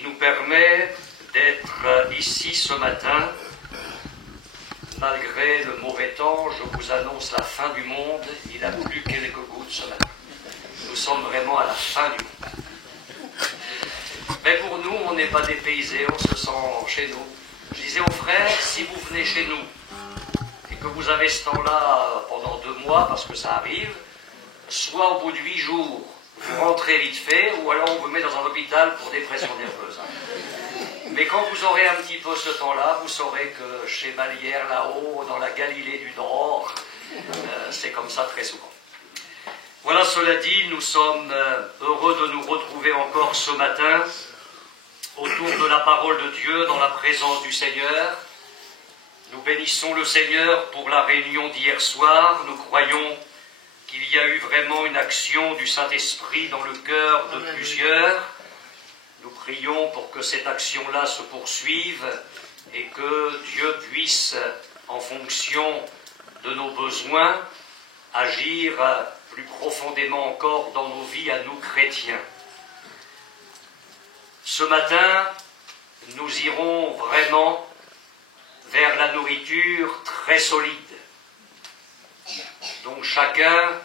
qui nous permet d'être ici ce matin. Malgré le mauvais temps, je vous annonce la fin du monde. Il a plu quelques gouttes ce matin. Nous sommes vraiment à la fin du monde. Mais pour nous, on n'est pas dépaysés, on se sent chez nous. Je disais aux frères, si vous venez chez nous et que vous avez ce temps-là pendant 2 mois, parce que ça arrive, soit au bout de 8 jours, vous rentrez vite fait, ou alors on vous met dans un hôpital pour dépression nerveuse. Mais quand vous aurez un petit peu ce temps-là, vous saurez que chez Malière, là-haut, dans la Galilée du Nord, c'est comme ça très souvent. Voilà, cela dit, nous sommes heureux de nous retrouver encore ce matin autour de la parole de Dieu, dans la présence du Seigneur. Nous bénissons le Seigneur pour la réunion d'hier soir. Nous croyons qu'il y a eu vraiment une action du Saint-Esprit dans le cœur de plusieurs. Nous prions pour que cette action-là se poursuive et que Dieu puisse, en fonction de nos besoins, agir plus profondément encore dans nos vies à nous chrétiens. Ce matin, nous irons vraiment vers la nourriture très solide. Donc chacun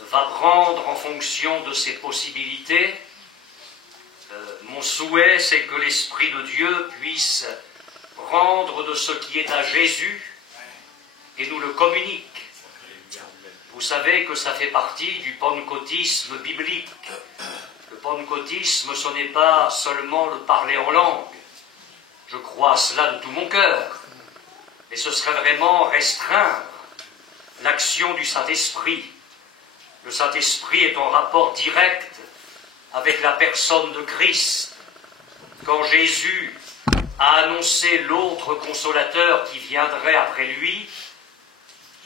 va prendre en fonction de ses possibilités. Mon souhait, c'est que l'Esprit de Dieu puisse prendre de ce qui est à Jésus et nous le communique. Vous savez que ça fait partie du pentecôtisme biblique. Le pentecôtisme, ce n'est pas seulement le parler en langue. Je crois à cela de tout mon cœur. Mais ce serait vraiment restreindre l'action du Saint-Esprit. Le Saint-Esprit est en rapport direct avec la personne de Christ. Quand Jésus a annoncé l'autre consolateur qui viendrait après lui,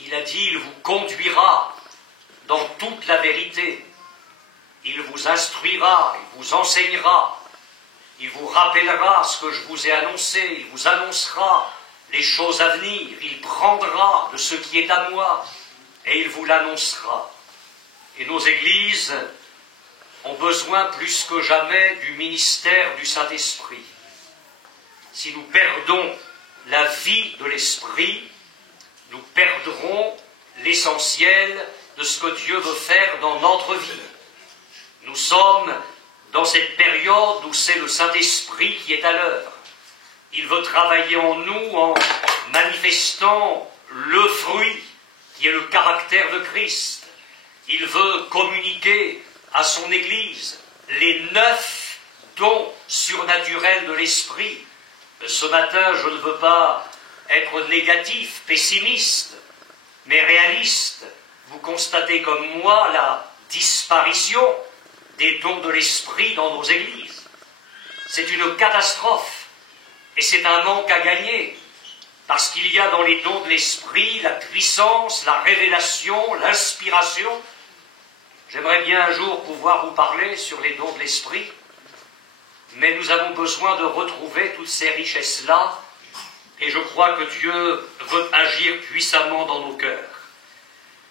il a dit, il vous conduira dans toute la vérité. Il vous instruira, il vous enseignera, il vous rappellera ce que je vous ai annoncé, il vous annoncera les choses à venir, il prendra de ce qui est à moi et il vous l'annoncera. Et nos églises ont besoin plus que jamais du ministère du Saint-Esprit. Si nous perdons la vie de l'Esprit, nous perdrons l'essentiel de ce que Dieu veut faire dans notre vie. Nous sommes dans cette période où c'est le Saint-Esprit qui est à l'œuvre. Il veut travailler en nous en manifestant le fruit qui est le caractère de Christ. Il veut communiquer à son Église les 9 dons surnaturels de l'Esprit. Ce matin, je ne veux pas être négatif, pessimiste, mais réaliste. Vous constatez comme moi la disparition des dons de l'Esprit dans nos églises. C'est une catastrophe et c'est un manque à gagner parce qu'il y a dans les dons de l'Esprit la puissance, la révélation, l'inspiration. J'aimerais bien un jour pouvoir vous parler sur les dons de l'Esprit, mais nous avons besoin de retrouver toutes ces richesses-là et je crois que Dieu veut agir puissamment dans nos cœurs.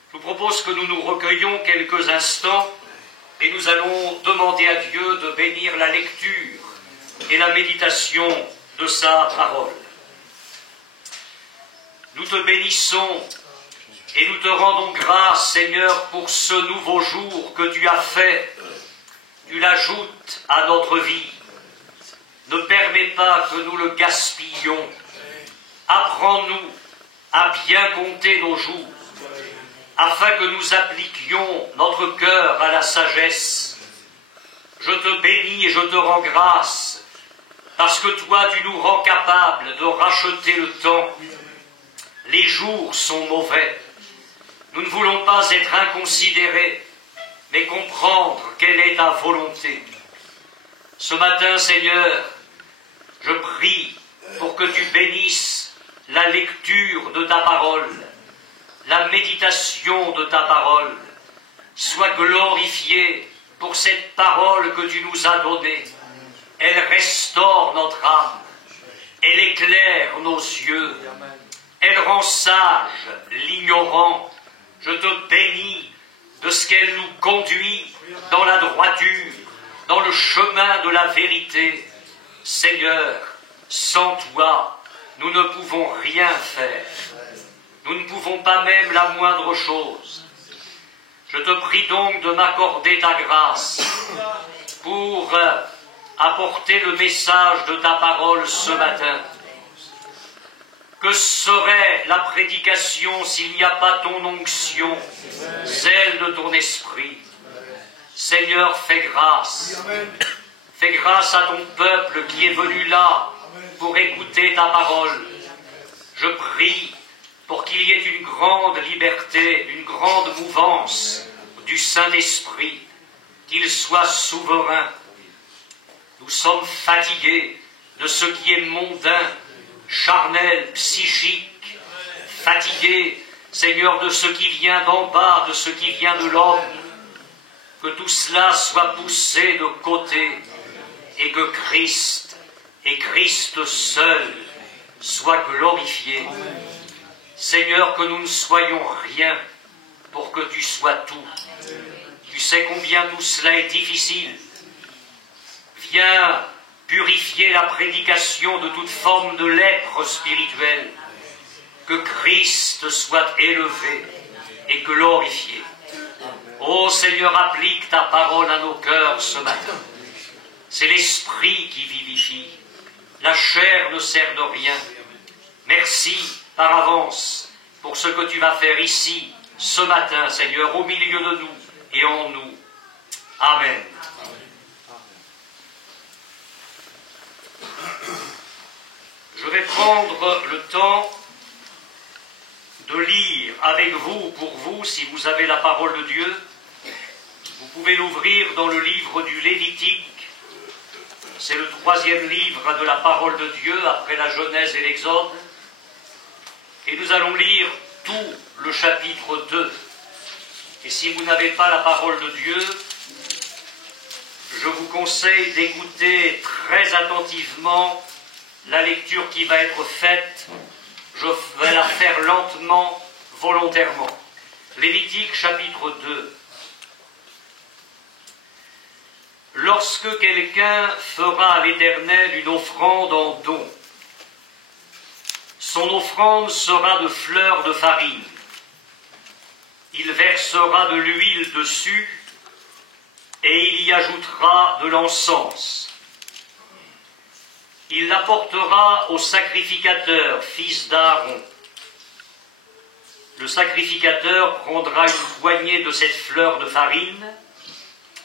Je vous propose que nous nous recueillions quelques instants et nous allons demander à Dieu de bénir la lecture et la méditation de sa parole. Nous te bénissons et nous te rendons grâce, Seigneur, pour ce nouveau jour que tu as fait. Tu l'ajoutes à notre vie. Ne permets pas que nous le gaspillions. Apprends-nous à bien compter nos jours, afin que nous appliquions notre cœur à la sagesse. Je te bénis et je te rends grâce, parce que toi, tu nous rends capables de racheter le temps. Les jours sont mauvais. Nous ne voulons pas être inconsidérés, mais comprendre quelle est ta volonté. Ce matin, Seigneur, je prie pour que tu bénisses la lecture de ta parole, la méditation de ta parole. Sois glorifié pour cette parole que tu nous as donnée. Elle restaure notre âme, elle éclaire nos yeux, elle rend sage l'ignorant. Je te bénis de ce qu'elle nous conduit dans la droiture, dans le chemin de la vérité. Seigneur, sans toi, nous ne pouvons rien faire. Nous ne pouvons pas même la moindre chose. Je te prie donc de m'accorder ta grâce pour apporter le message de ta parole ce matin. Que serait la prédication s'il n'y a pas ton onction, celle de ton esprit? Seigneur, fais grâce. Fais grâce à ton peuple qui est venu là pour écouter ta parole. Je prie pour qu'il y ait une grande liberté, une grande mouvance du Saint-Esprit, qu'il soit souverain. Nous sommes fatigués de ce qui est mondain, charnel, psychique, fatigués, Seigneur, de ce qui vient d'en bas, de ce qui vient de l'homme. Que tout cela soit poussé de côté et que Christ, et Christ seul, soit glorifié. Seigneur, que nous ne soyons rien pour que tu sois tout. Tu sais combien tout cela est difficile. Viens purifier la prédication de toute forme de lèpre spirituelle. Que Christ soit élevé et glorifié. Ô Seigneur, applique ta parole à nos cœurs ce matin. C'est l'esprit qui vivifie. La chair ne sert de rien. Merci par avance pour ce que tu vas faire ici, ce matin, Seigneur, au milieu de nous et en nous. Amen. Je vais prendre le temps de lire avec vous, pour vous, si vous avez la parole de Dieu. Vous pouvez l'ouvrir dans le livre du Lévitique. C'est le 3e livre de la parole de Dieu, après la Genèse et l'Exode. Et nous allons lire tout le chapitre 2. Et si vous n'avez pas la parole de Dieu, je vous conseille d'écouter très attentivement la lecture qui va être faite. Je vais la faire lentement, volontairement. Lévitique chapitre 2. Lorsque quelqu'un fera à l'Éternel une offrande en don, son offrande sera de fleurs de farine. Il versera de l'huile dessus et il y ajoutera de l'encens. Il l'apportera au sacrificateur, fils d'Aaron. Le sacrificateur prendra une poignée de cette fleur de farine,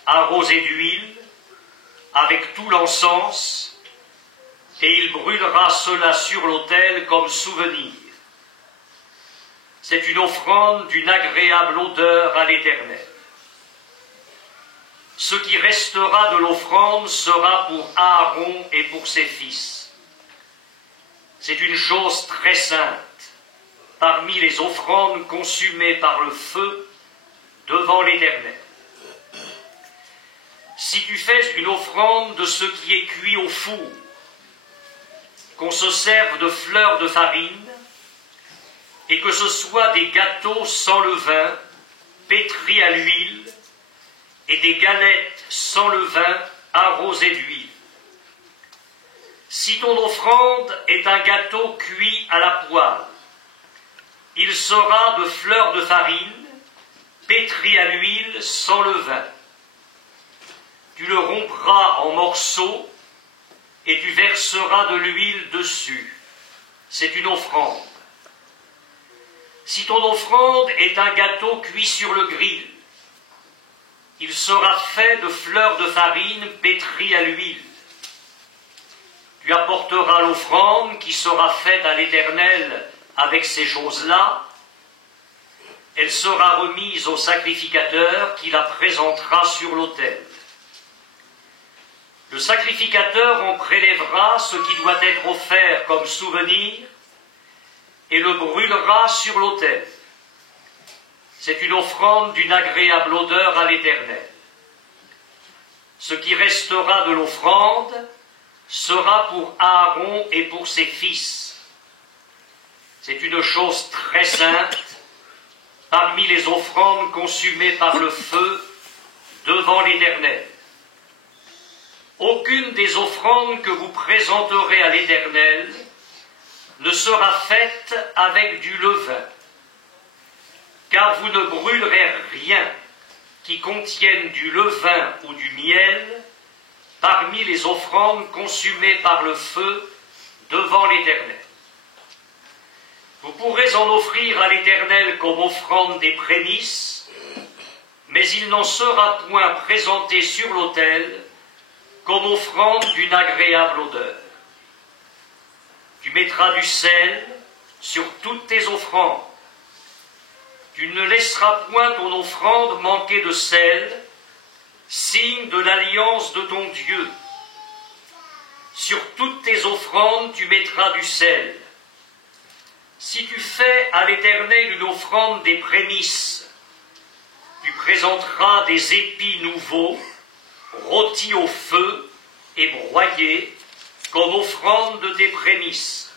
arrosée d'huile, avec tout l'encens, et il brûlera cela sur l'autel comme souvenir. C'est une offrande d'une agréable odeur à l'Éternel. Ce qui restera de l'offrande sera pour Aaron et pour ses fils. C'est une chose très sainte, parmi les offrandes consumées par le feu devant l'Éternel. Si tu fais une offrande de ce qui est cuit au four, qu'on se serve de fleurs de farine, et que ce soit des gâteaux sans levain, pétris à l'huile, et des galettes sans levain, arrosées d'huile. Si ton offrande est un gâteau cuit à la poêle, il sera de fleurs de farine, pétri à l'huile sans levain. Tu le rompras en morceaux et tu verseras de l'huile dessus. C'est une offrande. Si ton offrande est un gâteau cuit sur le grill, il sera fait de fleurs de farine pétries à l'huile. Tu apporteras l'offrande qui sera faite à l'Éternel avec ces choses-là. Elle sera remise au sacrificateur qui la présentera sur l'autel. Le sacrificateur en prélèvera ce qui doit être offert comme souvenir et le brûlera sur l'autel. C'est une offrande d'une agréable odeur à l'Éternel. Ce qui restera de l'offrande sera pour Aaron et pour ses fils. C'est une chose très sainte, parmi les offrandes consumées par le feu devant l'Éternel. aucune des offrandes que vous présenterez à l'Éternel ne sera faite avec du levain, car vous ne brûlerez rien qui contienne du levain ou du miel parmi les offrandes consumées par le feu devant l'Éternel. Vous pourrez en offrir à l'Éternel comme offrande des prémices, mais il n'en sera point présenté sur l'autel comme offrande d'une agréable odeur. Tu mettras du sel sur toutes tes offrandes. Tu ne laisseras point ton offrande manquer de sel, signe de l'alliance de ton Dieu. Sur toutes tes offrandes, tu mettras du sel. Si tu fais à l'Éternel une offrande des prémices, tu présenteras des épis nouveaux, rôtis au feu et broyés, comme offrande de tes prémices.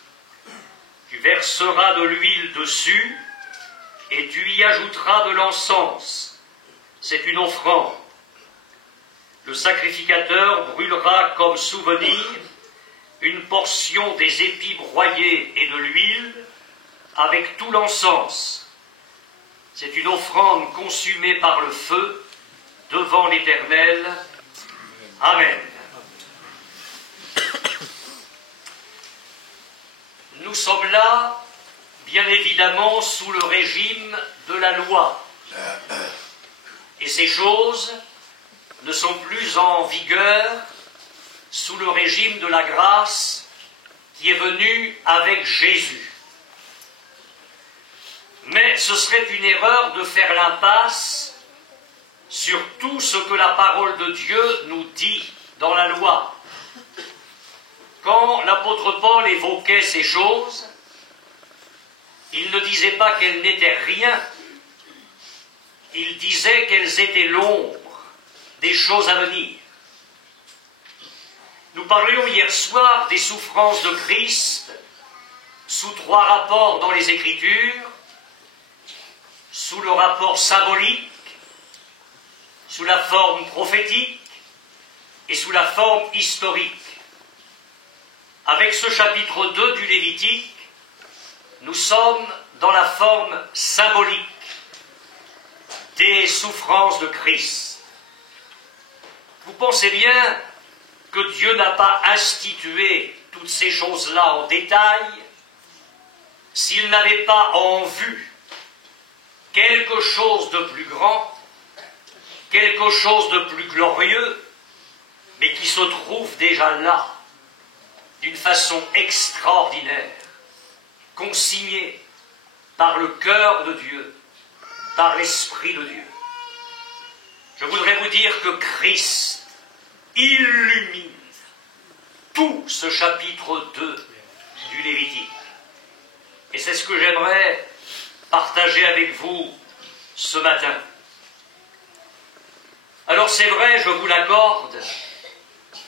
Tu verseras de l'huile dessus, et tu y ajouteras de l'encens. C'est une offrande. Le sacrificateur brûlera comme souvenir une portion des épis broyés et de l'huile, avec tout l'encens. C'est une offrande consumée par le feu devant l'Éternel. Amen. Nous sommes là, bien évidemment, sous le régime de la loi. Et ces choses ne sont plus en vigueur sous le régime de la grâce qui est venue avec Jésus. Mais ce serait une erreur de faire l'impasse sur tout ce que la parole de Dieu nous dit dans la loi. Quand l'apôtre Paul évoquait ces choses, il ne disait pas qu'elles n'étaient rien, il disait qu'elles étaient l'ombre des choses à venir. Nous parlions hier soir des souffrances de Christ sous 3 rapports dans les Écritures, sous le rapport symbolique, sous la forme prophétique et sous la forme historique. Avec ce chapitre 2 du Lévitique, nous sommes dans la forme symbolique des souffrances de Christ. Vous pensez bien que Dieu n'a pas institué toutes ces choses-là en détail s'il n'avait pas en vue quelque chose de plus grand, quelque chose de plus glorieux, mais qui se trouve déjà là, d'une façon extraordinaire, consigné par le cœur de Dieu, par l'Esprit de Dieu. Je voudrais vous dire que Christ illumine tout ce chapitre 2 du Lévitique. Et c'est ce que j'aimerais partager avec vous ce matin. Alors c'est vrai, je vous l'accorde,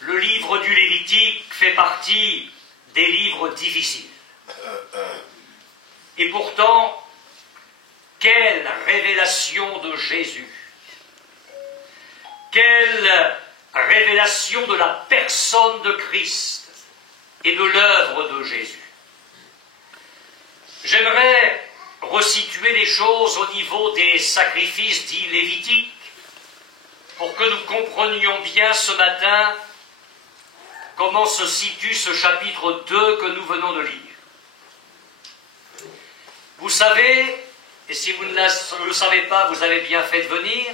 le livre du Lévitique fait partie des livres difficiles. Et pourtant, quelle révélation de Jésus! Quelle révélation de la personne de Christ et de l'œuvre de Jésus! J'aimerais resituer les choses au niveau des sacrifices dits lévitiques pour que nous comprenions bien ce matin comment se situe ce chapitre 2 que nous venons de lire. Vous savez, et si vous ne le savez pas, vous avez bien fait de venir,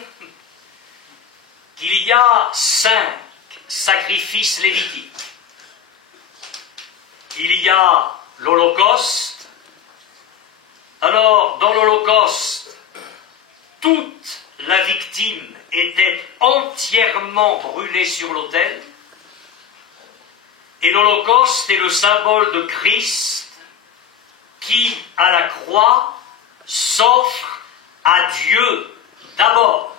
qu'il y a 5 sacrifices lévitiques. Il y a l'Holocauste. Alors, dans l'Holocauste, toute la victime était entièrement brûlée sur l'autel. Et l'Holocauste est le symbole de Christ qui, à la croix, s'offre à Dieu d'abord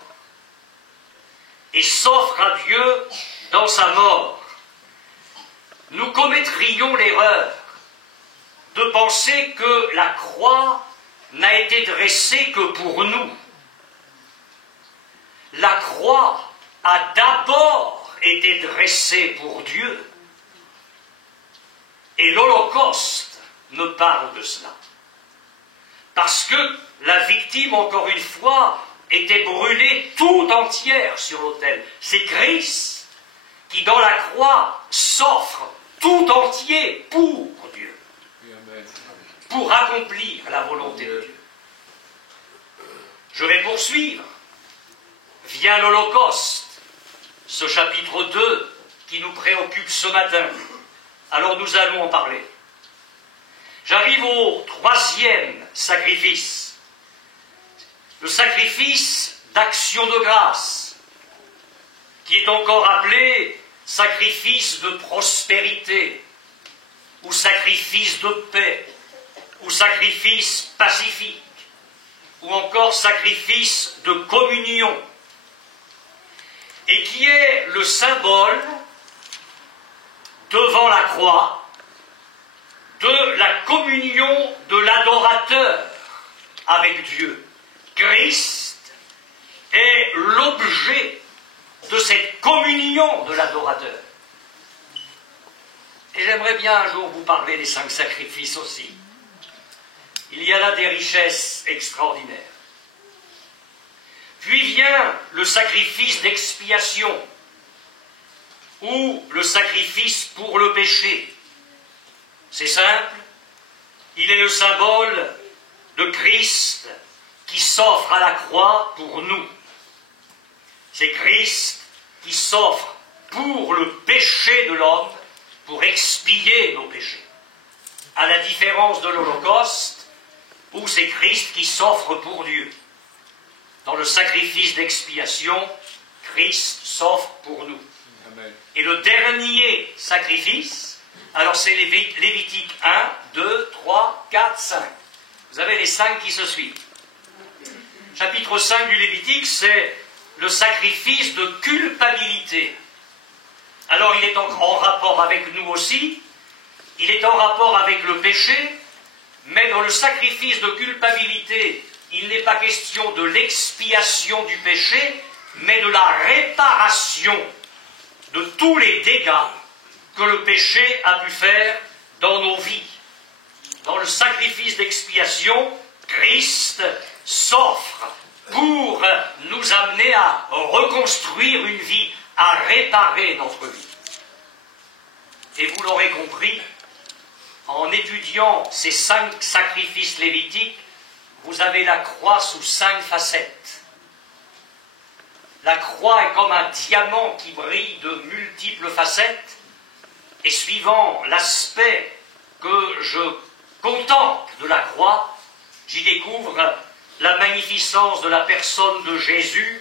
et s'offre à Dieu dans sa mort. Nous commettrions l'erreur de penser que la croix n'a été dressée que pour nous. La croix a d'abord était dressé pour Dieu. Et l'Holocauste me parle de cela. Parce que la victime, encore une fois, était brûlée tout entière sur l'autel. C'est Christ qui, dans la croix, s'offre tout entier pour Dieu, pour accomplir la volonté de Dieu. Je vais poursuivre. Vient l'Holocauste, ce chapitre 2 qui nous préoccupe ce matin. Alors nous allons en parler. J'arrive au troisième sacrifice. Le sacrifice d'action de grâce, qui est encore appelé sacrifice de prospérité, ou sacrifice de paix, ou sacrifice pacifique, ou encore sacrifice de communion, et qui est le symbole devant la croix de la communion de l'adorateur avec Dieu. Christ est l'objet de cette communion de l'adorateur. Et j'aimerais bien un jour vous parler des 5 sacrifices aussi. Il y a là des richesses extraordinaires. Puis vient le sacrifice d'expiation, ou le sacrifice pour le péché. C'est simple, il est le symbole de Christ qui s'offre à la croix pour nous. C'est Christ qui s'offre pour le péché de l'homme, pour expier nos péchés. À la différence de l'Holocauste, où c'est Christ qui s'offre pour Dieu. Dans le sacrifice d'expiation, Christ s'offre pour nous. Amen. Et le dernier sacrifice, alors c'est Lévitique 1, 2, 3, 4, 5. Vous avez les 5 qui se suivent. Chapitre 5 du Lévitique, c'est le sacrifice de culpabilité. Alors il est en rapport avec nous aussi, il est en rapport avec le péché, mais dans le sacrifice de culpabilité, il n'est pas question de l'expiation du péché, mais de la réparation de tous les dégâts que le péché a pu faire dans nos vies. Dans le sacrifice d'expiation, Christ s'offre pour nous amener à reconstruire une vie, à réparer notre vie. Et vous l'aurez compris, en étudiant ces 5 sacrifices lévitiques, vous avez la croix sous 5 facettes. La croix est comme un diamant qui brille de multiples facettes, et suivant l'aspect que je contemple de la croix, j'y découvre la magnificence de la personne de Jésus,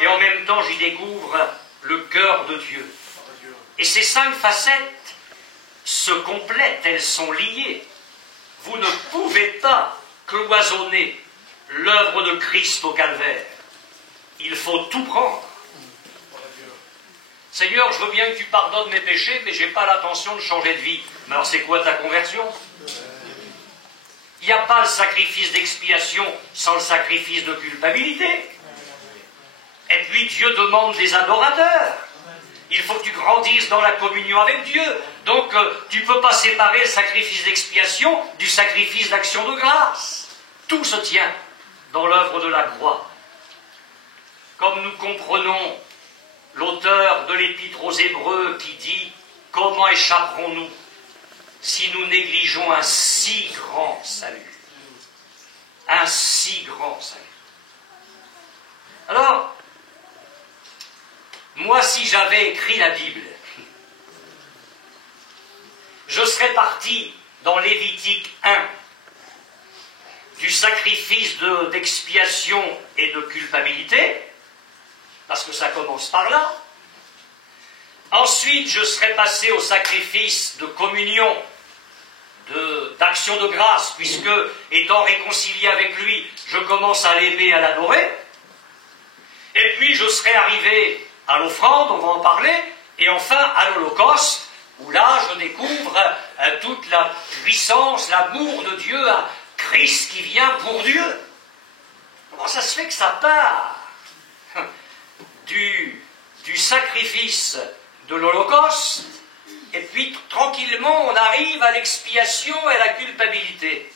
et en même temps j'y découvre le cœur de Dieu. Et ces 5 facettes se complètent, elles sont liées. Vous ne pouvez pas cloisonner l'œuvre de Christ au calvaire. Il faut tout prendre. Seigneur, je veux bien que tu pardonnes mes péchés, mais je n'ai pas l'intention de changer de vie. Mais alors c'est quoi ta conversion? Il n'y a pas le sacrifice d'expiation sans le sacrifice de culpabilité. Et puis Dieu demande des adorateurs. Il faut que tu grandisses dans la communion avec Dieu. Donc tu ne peux pas séparer le sacrifice d'expiation du sacrifice d'action de grâce. Tout se tient dans l'œuvre de la croix. Comme nous comprenons l'auteur de l'Épître aux Hébreux qui dit « Comment échapperons-nous si nous négligeons un si grand salut ?» Un si grand salut. Alors, moi, si j'avais écrit la Bible, je serais parti dans Lévitique 1 du sacrifice d'expiation et de culpabilité, parce que ça commence par là. Ensuite, je serais passé au sacrifice de communion, d'action de grâce, puisque, étant réconcilié avec lui, je commence à l'aimer, à l'adorer. Et puis, je serais arrivé à l'offrande, on va en parler, et enfin à l'Holocauste, où là, je découvre toute la puissance, l'amour de Dieu, à Christ qui vient pour Dieu. Comment ça se fait que ça part du du sacrifice de l'Holocauste, et puis tranquillement on arrive à l'expiation et à la culpabilité.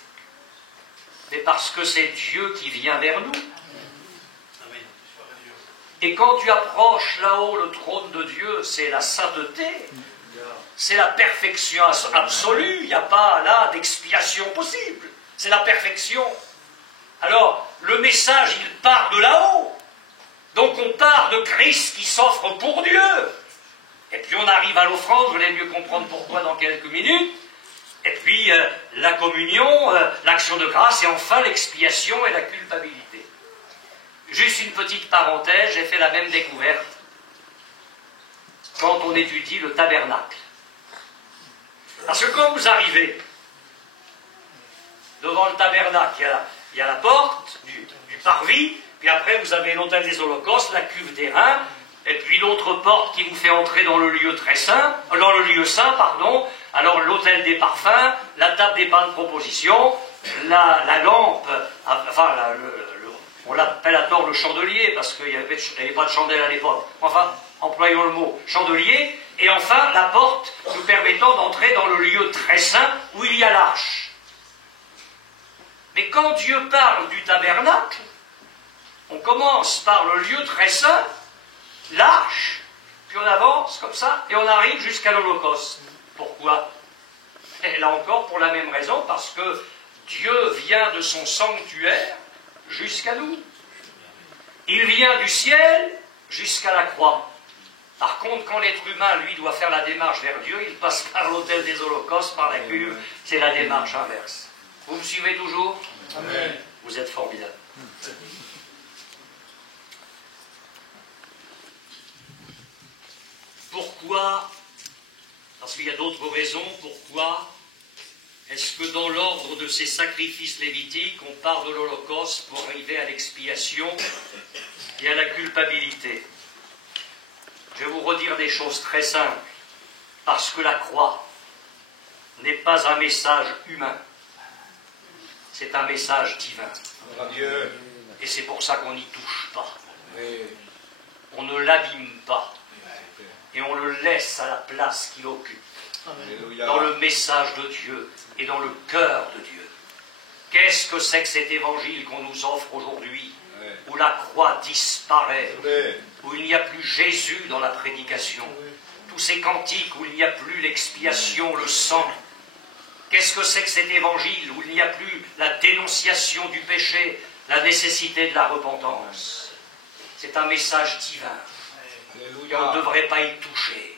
Mais parce que c'est Dieu qui vient vers nous. Et quand tu approches là-haut le trône de Dieu, c'est la sainteté, c'est la perfection absolue, il n'y a pas là d'expiation possible, c'est la perfection. Alors, le message, il part de là-haut. Donc on part de Christ qui s'offre pour Dieu. Et puis on arrive à l'offrande, vous allez mieux comprendre pourquoi dans quelques minutes. Et puis la communion, l'action de grâce, et enfin l'expiation et la culpabilité. Juste une petite parenthèse, j'ai fait la même découverte quand on étudie le tabernacle. Parce que quand vous arrivez devant le tabernacle, il y a la porte du parvis, puis après vous avez l'autel des holocaustes, la cuve des reins, et puis l'autre porte qui vous fait entrer dans le lieu très saint, dans le lieu saint, pardon, alors l'autel des parfums, la table des pains de proposition, la lampe, enfin, on l'appelle à tort le chandelier, parce qu'il n'y avait pas de chandelle à l'époque, enfin, employons le mot, chandelier, et enfin la porte nous permettant d'entrer dans le lieu très saint où il y a l'arche. Mais quand Dieu parle du tabernacle, on commence par le lieu très saint, l'arche, puis on avance comme ça, et on arrive jusqu'à l'Holocauste. Pourquoi? Et là encore, pour la même raison, parce que Dieu vient de son sanctuaire jusqu'à nous. Il vient du ciel jusqu'à la croix. Par contre, quand l'être humain, lui, doit faire la démarche vers Dieu, il passe par l'autel des holocaustes, par la cuve, c'est la démarche inverse. Vous me suivez toujours? Amen. Vous êtes formidables. Pourquoi, parce qu'il y a d'autres raisons, pourquoi est-ce que dans l'ordre de ces sacrifices lévitiques, on part de l'Holocauste pour arriver à l'expiation et à la culpabilité? Je vais vous redire des choses très simples. Parce que la croix n'est pas un message humain, c'est un message divin. Et c'est pour ça qu'on n'y touche pas. On ne l'abîme pas. Et on le laisse à la place qu'il occupe. Dans le message de Dieu et dans le cœur de Dieu. Qu'est-ce que c'est que cet évangile qu'on nous offre aujourd'hui, où la croix disparaît, où il n'y a plus Jésus dans la prédication, tous ces cantiques où il n'y a plus l'expiation, le sang? Qu'est-ce que c'est que cet évangile où il n'y a plus la dénonciation du péché, la nécessité de la repentance? C'est un message divin. On ne devrait pas y toucher,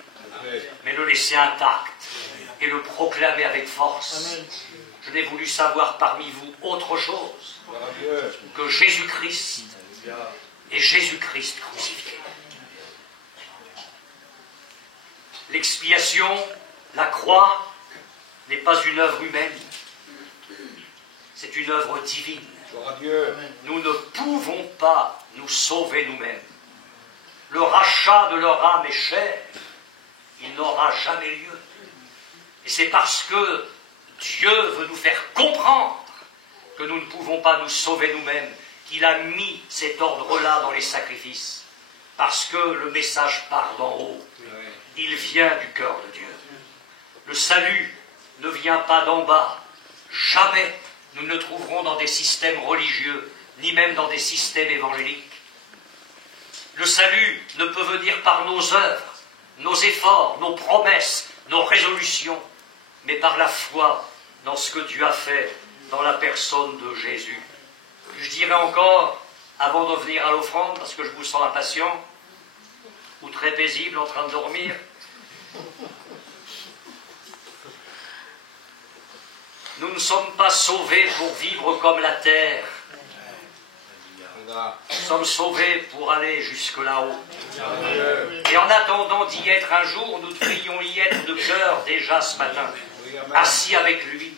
mais le laisser intact et le proclamer avec force. Je n'ai voulu savoir parmi vous autre chose que Jésus-Christ et Jésus-Christ crucifié. L'expiation, la croix, n'est pas une œuvre humaine, c'est une œuvre divine. Nous ne pouvons pas nous sauver nous-mêmes. Le rachat de leur âme est cher, il n'aura jamais lieu. Et c'est parce que Dieu veut nous faire comprendre que nous ne pouvons pas nous sauver nous-mêmes, qu'il a mis cet ordre-là dans les sacrifices. Parce que le message part d'en haut, il vient du cœur de Dieu. Le salut ne vient pas d'en bas. Jamais nous ne le trouverons dans des systèmes religieux, ni même dans des systèmes évangéliques. Le salut ne peut venir par nos œuvres, nos efforts, nos promesses, nos résolutions, mais par la foi dans ce que Dieu a fait dans la personne de Jésus. Je dirais encore, avant de venir à l'offrande, parce que je vous sens impatient, ou très paisible en train de dormir, nous ne sommes pas sauvés pour vivre comme la terre. Nous sommes sauvés pour aller jusque là-haut. Et en attendant d'y être un jour, nous devrions y être de cœur déjà ce matin, assis avec lui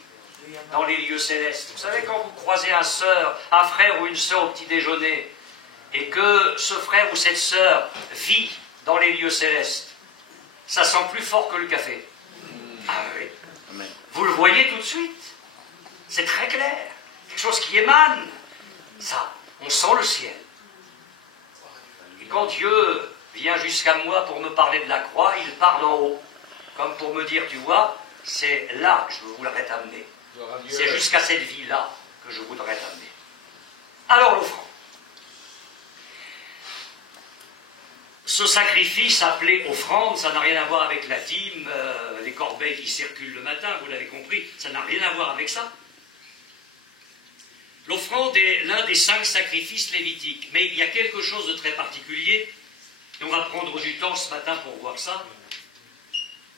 dans les lieux célestes. Vous savez, quand vous croisez un frère ou une sœur au petit déjeuner, et que ce frère ou cette sœur vit dans les lieux célestes, ça sent plus fort que le café. Ah oui. Vous le voyez tout de suite. C'est très clair. Quelque chose qui émane. Ça, on sent le ciel. Et quand Dieu vient jusqu'à moi pour me parler de la croix, il parle en haut, comme pour me dire, tu vois, c'est là que je voudrais t'amener. C'est jusqu'à cette vie-là que je voudrais t'amener. Alors l'offrande. Ce sacrifice appelé offrande, ça n'a rien à voir avec la dîme, les corbeilles qui circulent le matin, vous l'avez compris, ça n'a rien à voir avec ça. L'offrande est l'un des 5 sacrifices lévitiques, mais il y a quelque chose de très particulier, et on va prendre du temps ce matin pour voir ça.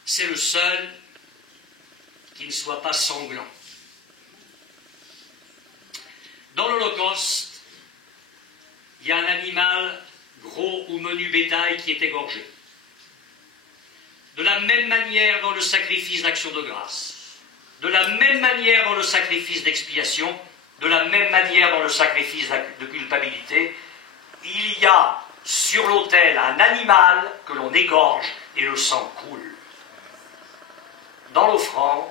C'est le seul qui ne soit pas sanglant. Dans l'Holocauste, il y a un animal gros ou menu bétail qui est égorgé. De la même manière dans le sacrifice d'action de grâce, de la même manière dans le sacrifice d'expiation, de la même manière dans le sacrifice de culpabilité, il y a sur l'autel un animal que l'on égorge et le sang coule. Dans l'offrande,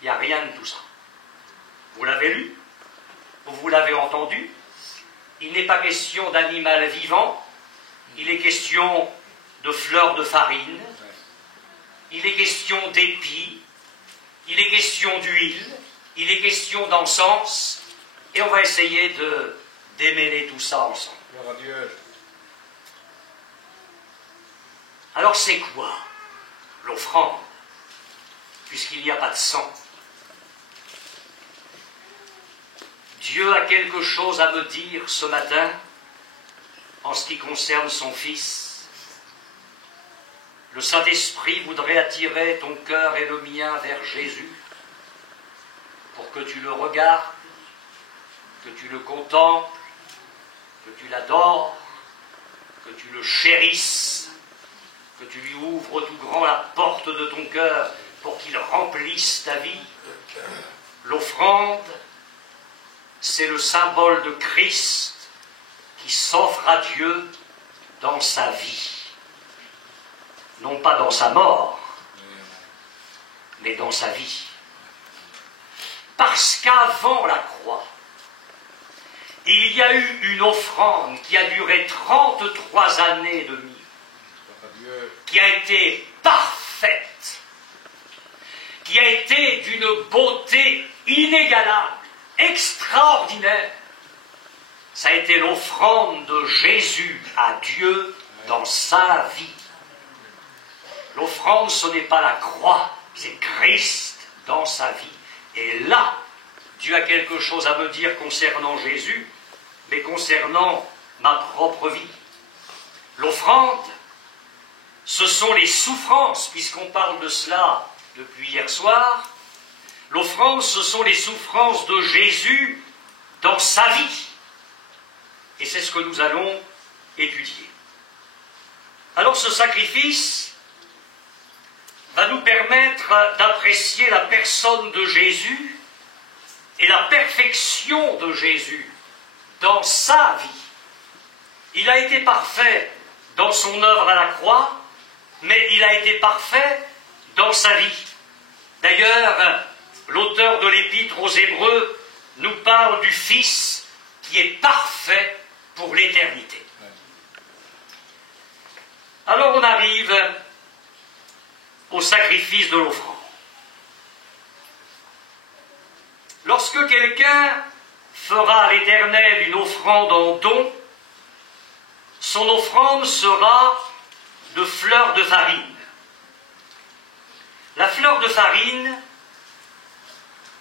il n'y a rien de tout ça. Vous l'avez lu, vous l'avez entendu, il n'est pas question d'animal vivant, il est question de fleurs de farine, il est question d'épis, il est question d'huile, il est question d'encens, et on va essayer de démêler tout ça ensemble. Gloire à Dieu. Alors c'est quoi l'offrande, puisqu'il n'y a pas de sang? Dieu a quelque chose à me dire ce matin en ce qui concerne son Fils. Le Saint-Esprit voudrait attirer ton cœur et le mien vers Jésus pour que tu le regardes, que tu le contemples, que tu l'adores, que tu le chérisses, que tu lui ouvres tout grand la porte de ton cœur pour qu'il remplisse ta vie. L'offrande, c'est le symbole de Christ qui s'offre à Dieu dans sa vie. Non pas dans sa mort, mais dans sa vie. Parce qu'avant la croix, il y a eu une offrande qui a duré 33 années et demie, qui a été parfaite, qui a été d'une beauté inégalable, extraordinaire. Ça a été l'offrande de Jésus à Dieu dans sa vie. L'offrande, ce n'est pas la croix, c'est Christ dans sa vie. Et là, Dieu a quelque chose à me dire concernant Jésus, mais concernant ma propre vie. L'offrande, ce sont les souffrances, puisqu'on parle de cela depuis hier soir. L'offrande, ce sont les souffrances de Jésus dans sa vie. Et c'est ce que nous allons étudier. Alors ce sacrifice va nous permettre d'apprécier la personne de Jésus et la perfection de Jésus dans sa vie. Il a été parfait dans son œuvre à la croix, mais il a été parfait dans sa vie. D'ailleurs, l'auteur de l'Épître aux Hébreux nous parle du Fils qui est parfait pour l'éternité. Alors on arrive au sacrifice de l'offrande. Lorsque quelqu'un fera à l'Éternel une offrande en don, son offrande sera de fleurs de farine. La fleur de farine,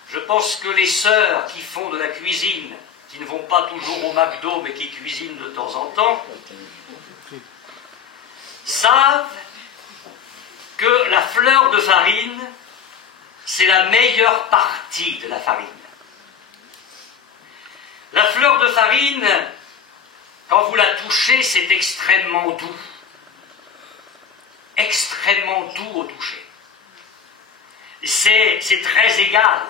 je pense que les sœurs qui font de la cuisine, qui ne vont pas toujours au McDo, mais qui cuisinent de temps en temps, savent que la fleur de farine, c'est la meilleure partie de la farine. La fleur de farine, quand vous la touchez, c'est extrêmement doux. Extrêmement doux au toucher. C'est très égal.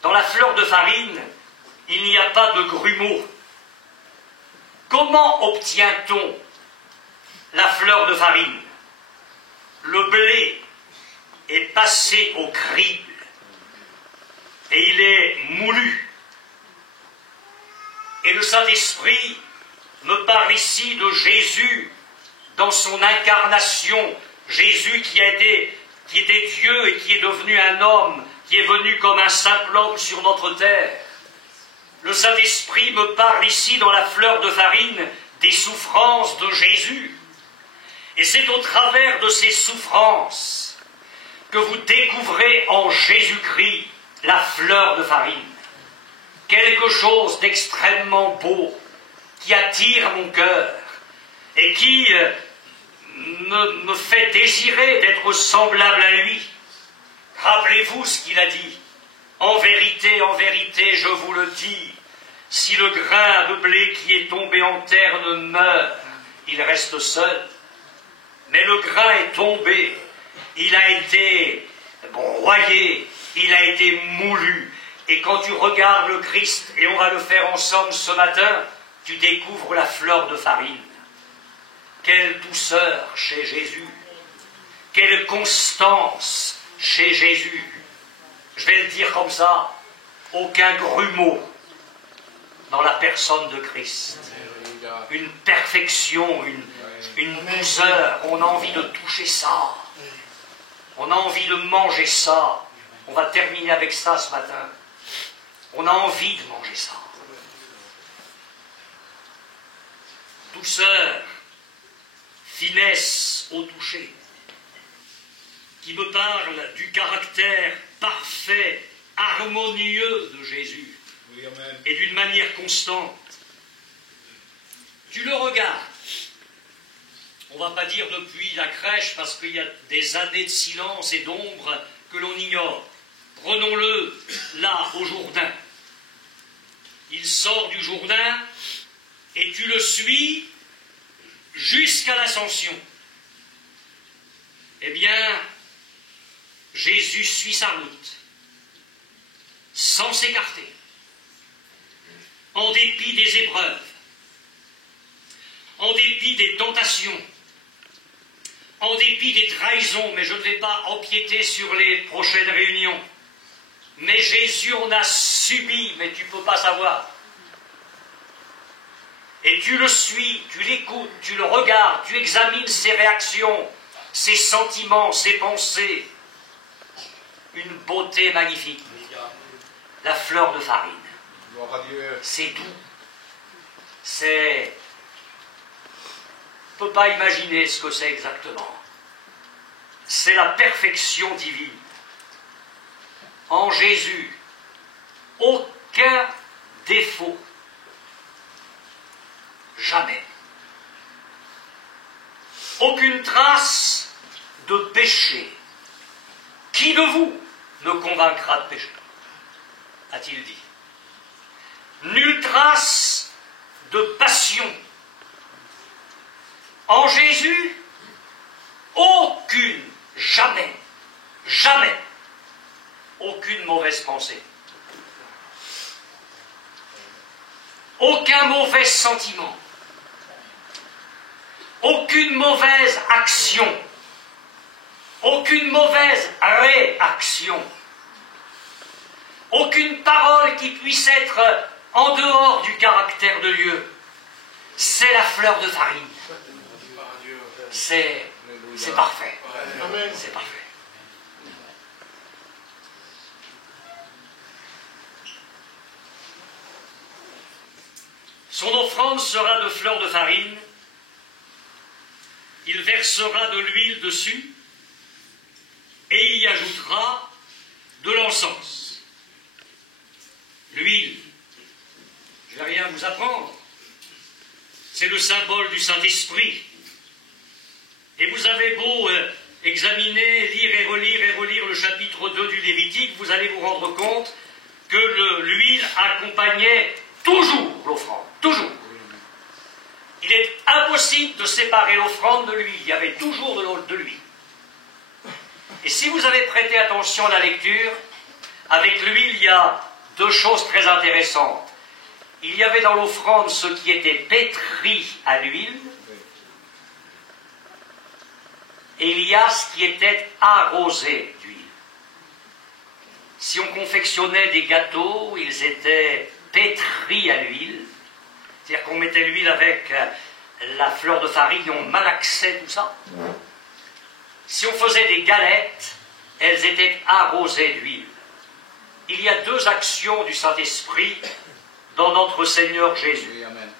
Dans la fleur de farine, il n'y a pas de grumeaux. Comment obtient-on la fleur de farine? Le blé est passé au crible et il est moulu. Et le Saint-Esprit me parle ici de Jésus dans son incarnation, Jésus qui était Dieu et qui est devenu un homme, qui est venu comme un simple homme sur notre terre. Le Saint-Esprit me parle ici dans la fleur de farine des souffrances de Jésus. Et c'est au travers de ces souffrances que vous découvrez en Jésus-Christ la fleur de farine. Quelque chose d'extrêmement beau qui attire mon cœur et qui me fait désirer d'être semblable à lui. Rappelez-vous ce qu'il a dit. En vérité, je vous le dis, si le grain de blé qui est tombé en terre ne meurt, il reste seul. Mais le grain est tombé, il a été broyé, il a été moulu. Et quand tu regardes le Christ, et on va le faire ensemble ce matin, tu découvres la fleur de farine. Quelle douceur chez Jésus, quelle constance chez Jésus. Je vais le dire comme ça, aucun grumeau dans la personne de Christ. Une perfection, une douceur, on a envie de toucher ça. On a envie de manger ça. On va terminer avec ça ce matin. On a envie de manger ça. Douceur, finesse au toucher, qui me parle du caractère parfait, harmonieux de Jésus, oui, et d'une manière constante. Tu le regardes. On ne va pas dire depuis la crèche, parce qu'il y a des années de silence et d'ombre que l'on ignore. Prenons-le là, au Jourdain. Il sort du Jourdain et tu le suis jusqu'à l'ascension. Eh bien, Jésus suit sa route, sans s'écarter, en dépit des épreuves, en dépit des tentations, en dépit des trahisons, mais je ne vais pas empiéter sur les prochaines réunions. Mais Jésus en a subi, mais tu ne peux pas savoir. Et tu le suis, tu l'écoutes, tu le regardes, tu examines ses réactions, ses sentiments, ses pensées. Une beauté magnifique. La fleur de farine. C'est doux. C'est... On ne peut pas imaginer ce que c'est exactement. C'est la perfection divine. En Jésus, aucun défaut. Jamais. Aucune trace de péché. Qui de vous me convaincra de péché? A-t-il dit. Nulle trace de passion. En Jésus, aucune, jamais, jamais, aucune mauvaise pensée. Aucun mauvais sentiment. Aucune mauvaise action. Aucune mauvaise réaction. Aucune parole qui puisse être en dehors du caractère de Dieu. C'est la fleur de farine. C'est parfait. C'est parfait. Son offrande sera de fleurs de farine. Il versera de l'huile dessus et il y ajoutera de l'encens. L'huile, je ne vais rien vous apprendre, c'est le symbole du Saint-Esprit. Et vous avez beau examiner, lire et relire le chapitre 2 du Lévitique, vous allez vous rendre compte que l'huile accompagnait toujours l'offrande, toujours. Il est impossible de séparer l'offrande de l'huile, il y avait toujours de l'huile. Et si vous avez prêté attention à la lecture, avec l'huile, il y a deux choses très intéressantes. Il y avait dans l'offrande ce qui était pétri à l'huile, et il y a ce qui était arrosé d'huile. Si on confectionnait des gâteaux, ils étaient pétris à l'huile, c'est-à-dire qu'on mettait l'huile avec la fleur de farine, on malaxait tout ça. Si on faisait des galettes, elles étaient arrosées d'huile. Il y a deux actions du Saint-Esprit dans notre Seigneur Jésus. Oui, amen.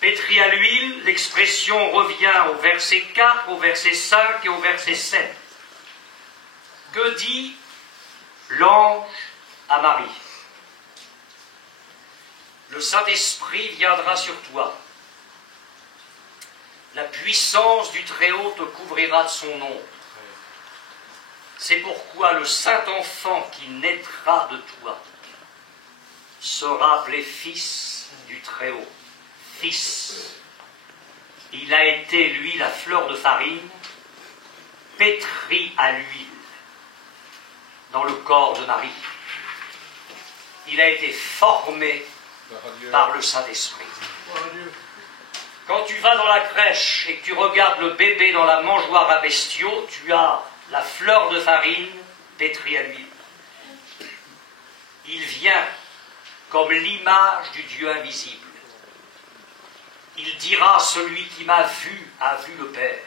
Pétri à l'huile, l'expression revient au verset 4, au verset 5 et au verset 7. Que dit l'ange à Marie? Le Saint-Esprit viendra sur toi. La puissance du Très-Haut te couvrira de son ombre. C'est pourquoi le Saint-Enfant qui naîtra de toi sera appelé Fils du Très-Haut. Fils. Il a été, lui, la fleur de farine, pétrie à l'huile dans le corps de Marie. Il a été formé par le Saint-Esprit. Quand tu vas dans la crèche et que tu regardes le bébé dans la mangeoire à bestiaux, tu as la fleur de farine pétrie à l'huile. Il vient comme l'image du Dieu invisible. Il dira, celui qui m'a vu a vu le Père.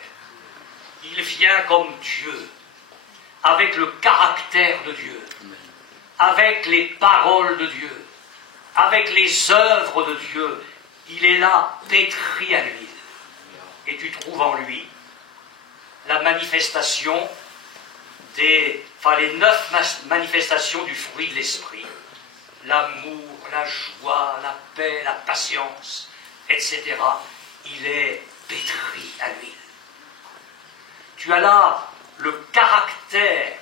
Il vient comme Dieu, avec le caractère de Dieu, avec les paroles de Dieu, avec les œuvres de Dieu. Il est là, pétri à l'huile. Et tu trouves en lui la manifestation les 9 manifestations du fruit de l'esprit. L'amour, la joie, la paix, la patience, etc. Il est pétri à l'huile. Tu as là le caractère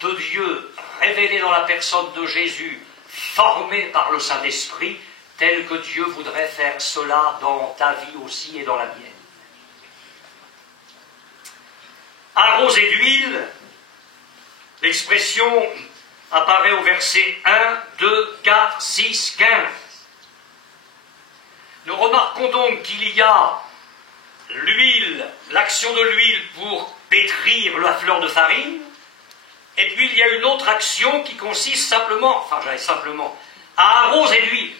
de Dieu révélé dans la personne de Jésus, formé par le Saint-Esprit, tel que Dieu voudrait faire cela dans ta vie aussi et dans la mienne. Arrosé d'huile, l'expression apparaît au verset 1, 2, 4, 6, 15. Nous remarquons donc qu'il y a l'huile, l'action de l'huile pour pétrir la fleur de farine, et puis il y a une autre action qui consiste simplement à arroser d'huile.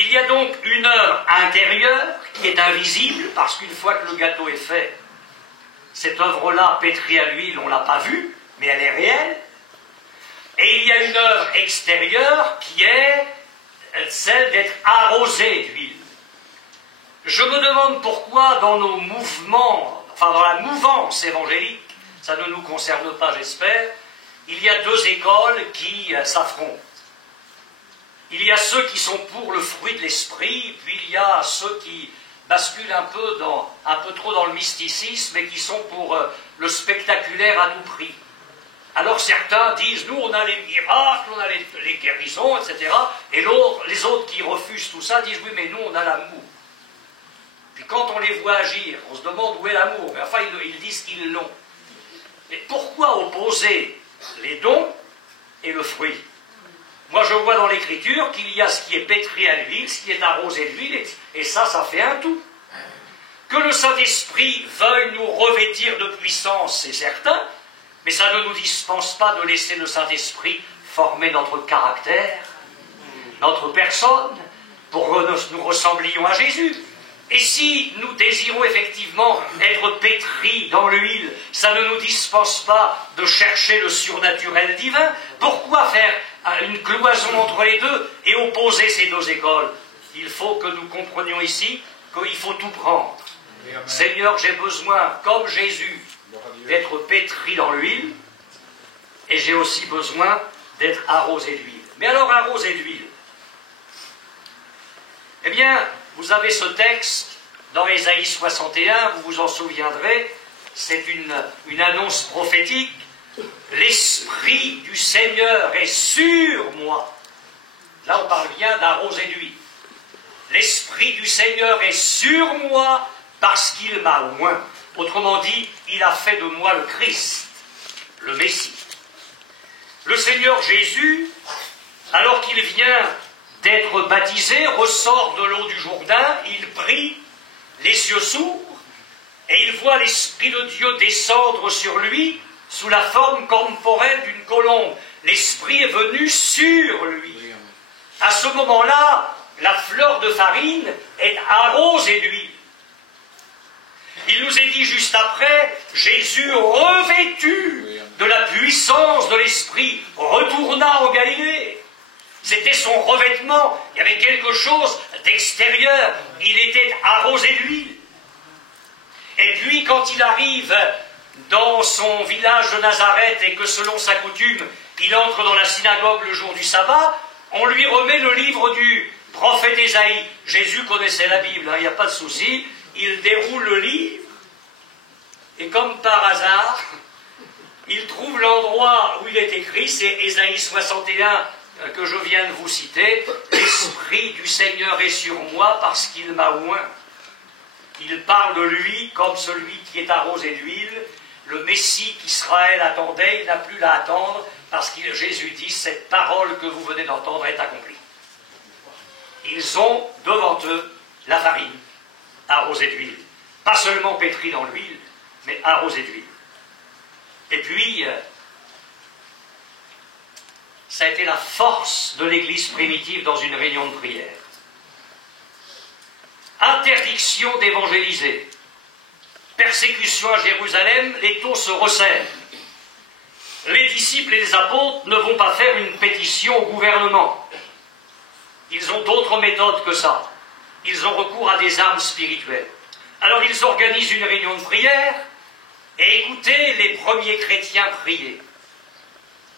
Il y a donc une œuvre intérieure qui est invisible, parce qu'une fois que le gâteau est fait, cette œuvre-là, pétrie à l'huile, on ne l'a pas vue, mais elle est réelle. Et il y a une œuvre extérieure qui est celle d'être arrosée d'huile. Je me demande pourquoi dans nos mouvements, dans la mouvance évangélique, ça ne nous concerne pas, j'espère, il y a deux écoles qui s'affrontent. Il y a ceux qui sont pour le fruit de l'esprit, puis il y a ceux qui basculent un peu trop dans le mysticisme et qui sont pour le spectaculaire à tout prix. Alors certains disent, nous on a les miracles, on a les guérisons, etc. Et les autres qui refusent tout ça disent, oui mais nous on a l'amour. Puis quand on les voit agir, on se demande où est l'amour, mais enfin ils disent qu'ils l'ont. Mais pourquoi opposer les dons et le fruit? Moi, je vois dans l'Écriture qu'il y a ce qui est pétri à l'huile, ce qui est arrosé d'huile, et ça fait un tout. Que le Saint-Esprit veuille nous revêtir de puissance, c'est certain, mais ça ne nous dispense pas de laisser le Saint-Esprit former notre caractère, notre personne, pour que nous ressemblions à Jésus. Et si nous désirons effectivement être pétris dans l'huile, ça ne nous dispense pas de chercher le surnaturel divin. Pourquoi faire une cloison entre les deux et opposer ces deux écoles? Il faut que nous comprenions ici qu'il faut tout prendre. Seigneur, j'ai besoin, comme Jésus, d'être pétri dans l'huile, et j'ai aussi besoin d'être arrosé d'huile. Mais alors, arrosé d'huile, eh bien, vous avez ce texte dans Ésaïe 61, vous vous en souviendrez, c'est une annonce prophétique. L'Esprit du Seigneur est sur moi. Là, on parle bien d'arroser d'huile. L'Esprit du Seigneur est sur moi parce qu'il m'a oint. Autrement dit, il a fait de moi le Christ, le Messie. Le Seigneur Jésus, alors qu'il vient d'être baptisé, ressort de l'eau du Jourdain, il prie, les cieux s'ouvrent, et il voit l'Esprit de Dieu descendre sur lui sous la forme corporelle d'une colombe. L'Esprit est venu sur lui. À ce moment-là, la fleur de farine est arrosée d'huile. Il nous est dit juste après, Jésus, revêtu de la puissance de l'Esprit, retourna en Galilée. C'était son revêtement, il y avait quelque chose d'extérieur, il était arrosé d'huile. Et puis quand il arrive dans son village de Nazareth et que selon sa coutume, il entre dans la synagogue le jour du sabbat, on lui remet le livre du prophète Ésaïe. Jésus connaissait la Bible, il n'y a pas de souci, il déroule le livre, et comme par hasard, il trouve l'endroit où il est écrit, c'est Ésaïe 61 que je viens de vous citer, « L'Esprit du Seigneur est sur moi parce qu'il m'a oint ». Il parle de lui comme celui qui est arrosé d'huile, le Messie qu'Israël attendait, il n'a plus à attendre, parce que Jésus dit, cette parole que vous venez d'entendre est accomplie. Ils ont devant eux la farine, arrosée d'huile. Pas seulement pétrie dans l'huile, mais arrosée d'huile. Et puis, ça a été la force de l'Église primitive dans une réunion de prière. Interdiction d'évangéliser. Persécution à Jérusalem, les taux se resserrent. Les disciples et les apôtres ne vont pas faire une pétition au gouvernement. Ils ont d'autres méthodes que ça. Ils ont recours à des armes spirituelles. Alors ils organisent une réunion de prière et écoutez les premiers chrétiens prier.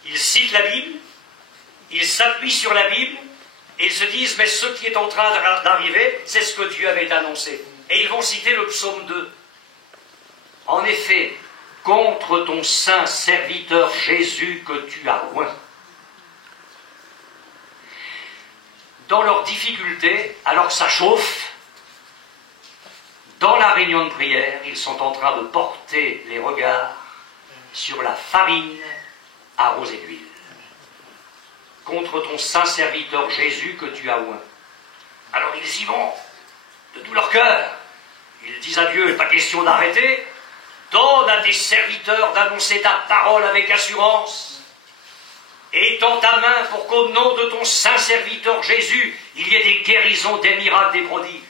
Ils citent la Bible, ils s'appuient sur la Bible et ils se disent, mais ce qui est en train d'arriver, c'est ce que Dieu avait annoncé. Et ils vont citer le psaume 2. En effet, contre ton saint serviteur Jésus que tu as oint. Dans leurs difficultés, alors que ça chauffe, dans la réunion de prière, ils sont en train de porter les regards sur la farine arrosée d'huile. Contre ton saint serviteur Jésus que tu as oint. Alors ils y vont, de tout leur cœur. Ils disent à Dieu, pas question d'arrêter, donne à tes serviteurs d'annoncer ta parole avec assurance. Et étends ta main pour qu'au nom de ton saint serviteur Jésus, il y ait des guérisons, des miracles, des prodiges.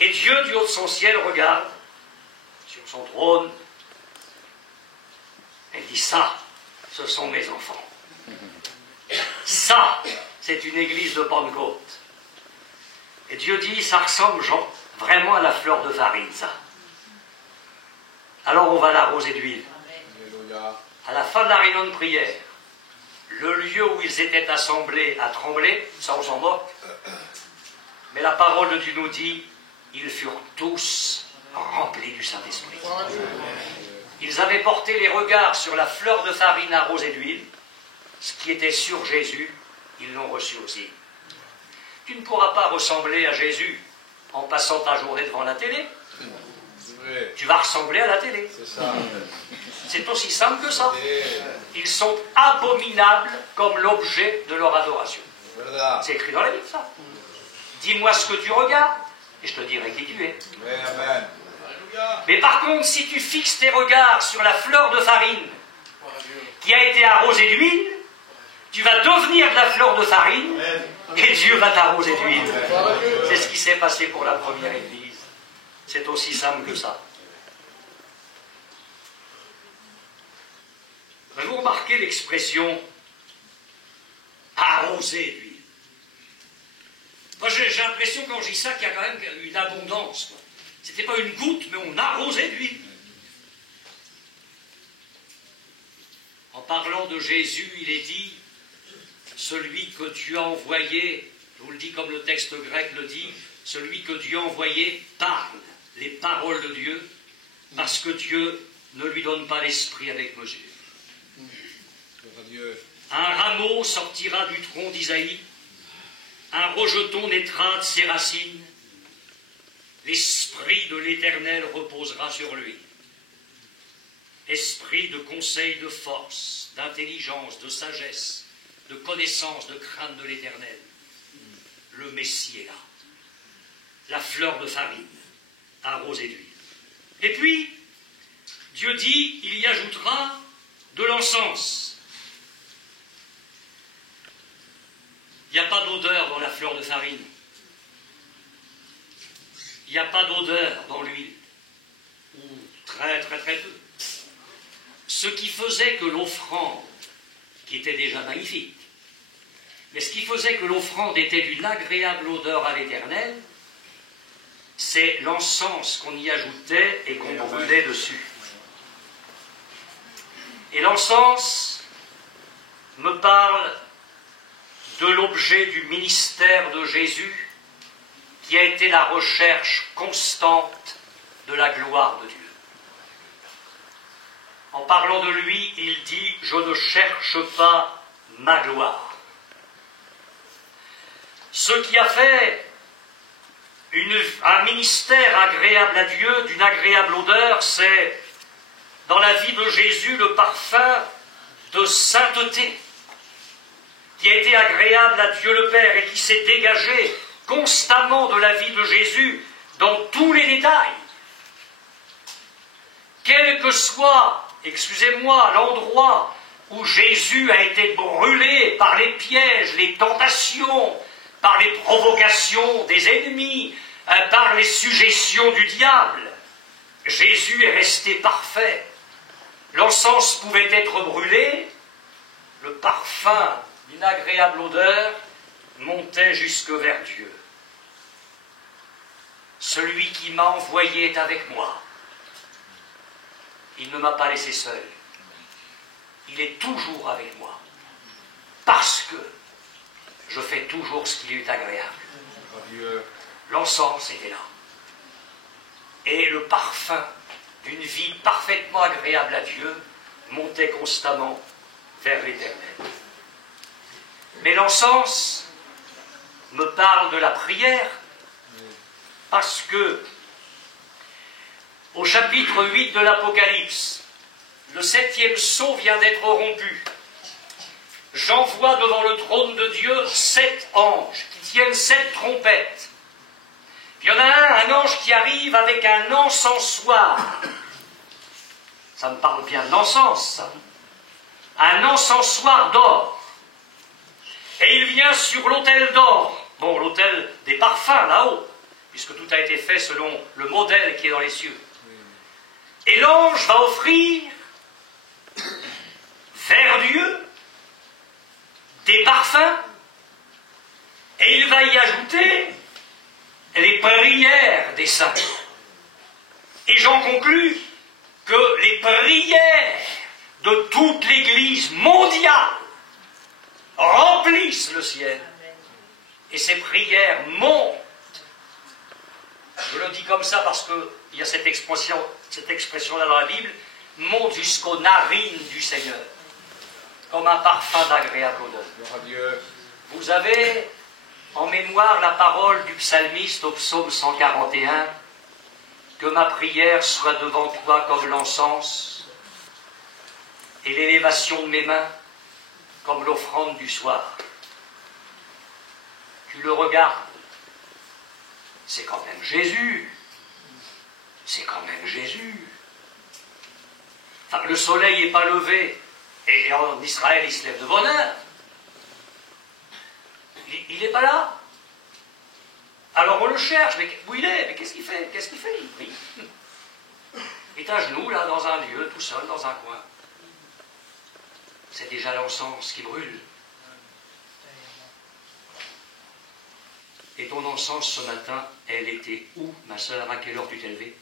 Et Dieu, du haut de son ciel, regarde sur son trône et dit, ça, ce sont mes enfants. Ça, c'est une église de Pentecôte. Et Dieu dit, ça ressemble vraiment à la fleur de farine, ça. Alors on va l'arroser d'huile. À la fin de la réunion de prière, le lieu où ils étaient assemblés a tremblé, ça on s'en moque. Mais la parole de Dieu nous dit, ils furent tous remplis du Saint-Esprit. Ils avaient porté les regards sur la fleur de farine arrosée d'huile, ce qui était sur Jésus, ils l'ont reçu aussi. Tu ne pourras pas ressembler à Jésus en passant ta journée devant la télé. Tu vas ressembler à la télé. C'est aussi simple que ça. Ils sont abominables comme l'objet de leur adoration. C'est écrit dans la Bible, ça. Dis-moi ce que tu regardes, et je te dirai qui tu es. Mais par contre, si tu fixes tes regards sur la fleur de farine qui a été arrosée d'huile, tu vas devenir de la fleur de farine et Dieu va t'arroser d'huile. C'est ce qui s'est passé pour la première Église. C'est aussi simple que ça. Vous remarquez l'expression arroser d'huile. Moi j'ai l'impression quand je dis ça qu'il y a quand même une abondance. C'était pas une goutte, mais on arrosait d'huile. En parlant de Jésus, il est dit, celui que Dieu a envoyé, je vous le dis comme le texte grec le dit, celui que Dieu a envoyé parle les paroles de Dieu, parce que Dieu ne lui donne pas l'esprit avec mesure. Un rameau sortira du tronc d'Isaïe, un rejeton naîtra de ses racines, l'esprit de l'Éternel reposera sur lui. Esprit de conseil, de force, d'intelligence, de sagesse, de connaissance, de crainte de l'Éternel. Le Messie est là. La fleur de farine, arrosée d'huile. Et puis, Dieu dit, il y ajoutera de l'encens. Il n'y a pas d'odeur dans la fleur de farine. il n'y a pas d'odeur dans l'huile, ou très très très peu. Ce qui faisait que l'offrande, qui était déjà magnifique, mais ce qui faisait que l'offrande était d'une agréable odeur à l'Éternel, c'est l'encens qu'on y ajoutait et qu'on brûlait dessus. Et l'encens me parle de l'objet du ministère de Jésus, qui a été la recherche constante de la gloire de Dieu. En parlant de lui, il dit « Je ne cherche pas ma gloire ». Ce qui a fait un ministère agréable à Dieu, d'une agréable odeur, c'est dans la vie de Jésus le parfum de sainteté qui a été agréable à Dieu le Père et qui s'est dégagé constamment de la vie de Jésus dans tous les détails. Quel que soit, excusez-moi, l'endroit où Jésus a été brûlé par les pièges, les tentations, par les provocations des ennemis, par les suggestions du diable, Jésus est resté parfait. L'encens pouvait être brûlé, le parfum d'une agréable odeur montait jusque vers Dieu. Celui qui m'a envoyé est avec moi. Il ne m'a pas laissé seul. Il est toujours avec moi. Parce que je fais toujours ce qui lui est agréable. L'encens était là. Et le parfum d'une vie parfaitement agréable à Dieu montait constamment vers l'Éternel. Mais l'encens me parle de la prière, parce que au chapitre 8 de l'Apocalypse, le 7e sceau vient d'être rompu. J'envoie devant le trône de Dieu 7 anges qui tiennent 7 trompettes. Puis il y en a un ange qui arrive avec un encensoir. Ça me parle bien d'encens, ça. Un encensoir d'or. Et il vient sur l'autel d'or. Bon, l'autel des parfums, là-haut, puisque tout a été fait selon le modèle qui est dans les cieux. Et l'ange va offrir vers Dieu des parfums, et il va y ajouter les prières des saints. Et j'en conclus que les prières de toute l'Église mondiale remplissent le ciel. Et ces prières montent. Je le dis comme ça parce qu'il y a cette expression-là dans la Bible, monte jusqu'aux narines du Seigneur, comme un parfum d'agréable odeur. Vous avez en mémoire la parole du psalmiste au psaume 141, que ma prière soit devant toi comme l'encens, et l'élévation de mes mains comme l'offrande du soir. Tu le regardes, c'est quand même Jésus. C'est quand même Jésus. Enfin, le soleil n'est pas levé, et en Israël, il se lève de bonne heure. Il n'est pas là. Alors on le cherche, mais où il est? Mais qu'est-ce qu'il fait? Qu'est-ce qu'il fait? Il prie. Il est à genoux, là, dans un lieu, tout seul, dans un coin. C'est déjà l'encens qui brûle. Et ton encens ce matin, elle était où, ma sœur? À quelle heure tu t'es levée?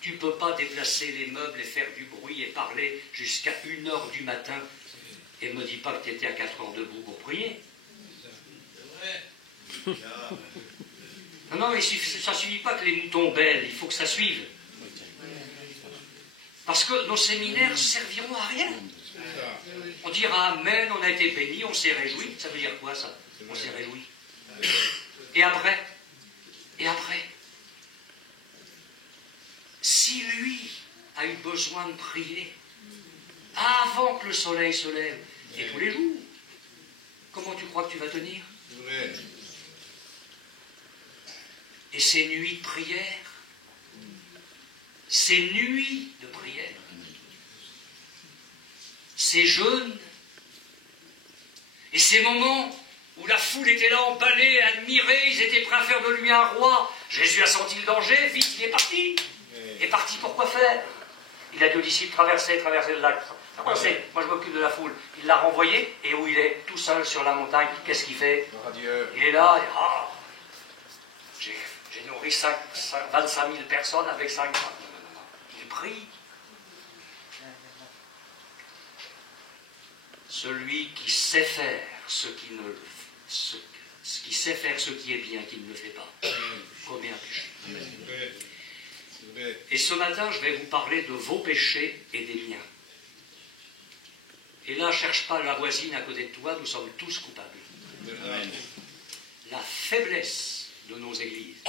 Tu ne peux pas déplacer les meubles et faire du bruit et parler jusqu'à 1h du matin et ne me dis pas que tu étais à 4h debout pour prier. Non, mais ça ne suffit pas que les moutons bêlent, il faut que ça suive. Parce que nos séminaires serviront à rien. On dira Amen, on a été bénis, on s'est réjoui. Ça veut dire quoi ça? On s'est réjoui. Et après? Et après? Si lui a eu besoin de prier avant que le soleil se lève, et tous les jours, comment tu crois que tu vas tenir? Et ces nuits de prière, ces nuits de prière, ces jeûnes, et ces moments où la foule était là emballée, admirée, ils étaient prêts à faire de lui un roi. Jésus a senti le danger, vite il est parti. Il est parti pour quoi faire? Il a dit aux disciples, traversez le lac. Traversez, moi je m'occupe de la foule. Il l'a renvoyé, et où il est? Tout seul sur la montagne, qu'est-ce qu'il fait? Il est là, j'ai nourri 25 000 personnes avec 5 pains. Non. Il prie. Celui qui sait faire ce qui sait faire ce qui est bien, qui ne le fait pas, commet un péché. Et ce matin, je vais vous parler de vos péchés et des miens. Et là, cherche pas la voisine à côté de toi, nous sommes tous coupables. Amen. La faiblesse de nos églises.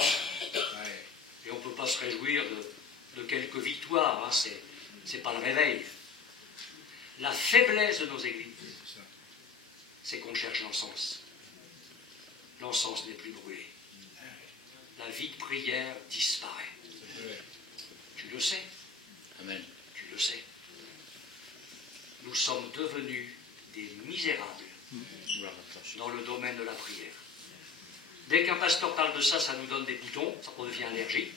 Et on ne peut pas se réjouir de quelques victoires, hein, c'est pas le réveil. La faiblesse de nos églises, c'est qu'on cherche l'encens. L'encens n'est plus brûlé. La vie de prière disparaît. Tu le sais. Amen. Tu le sais. Nous sommes devenus des misérables dans le domaine de la prière. Dès qu'un pasteur parle de ça, ça nous donne des boutons, on devient allergique.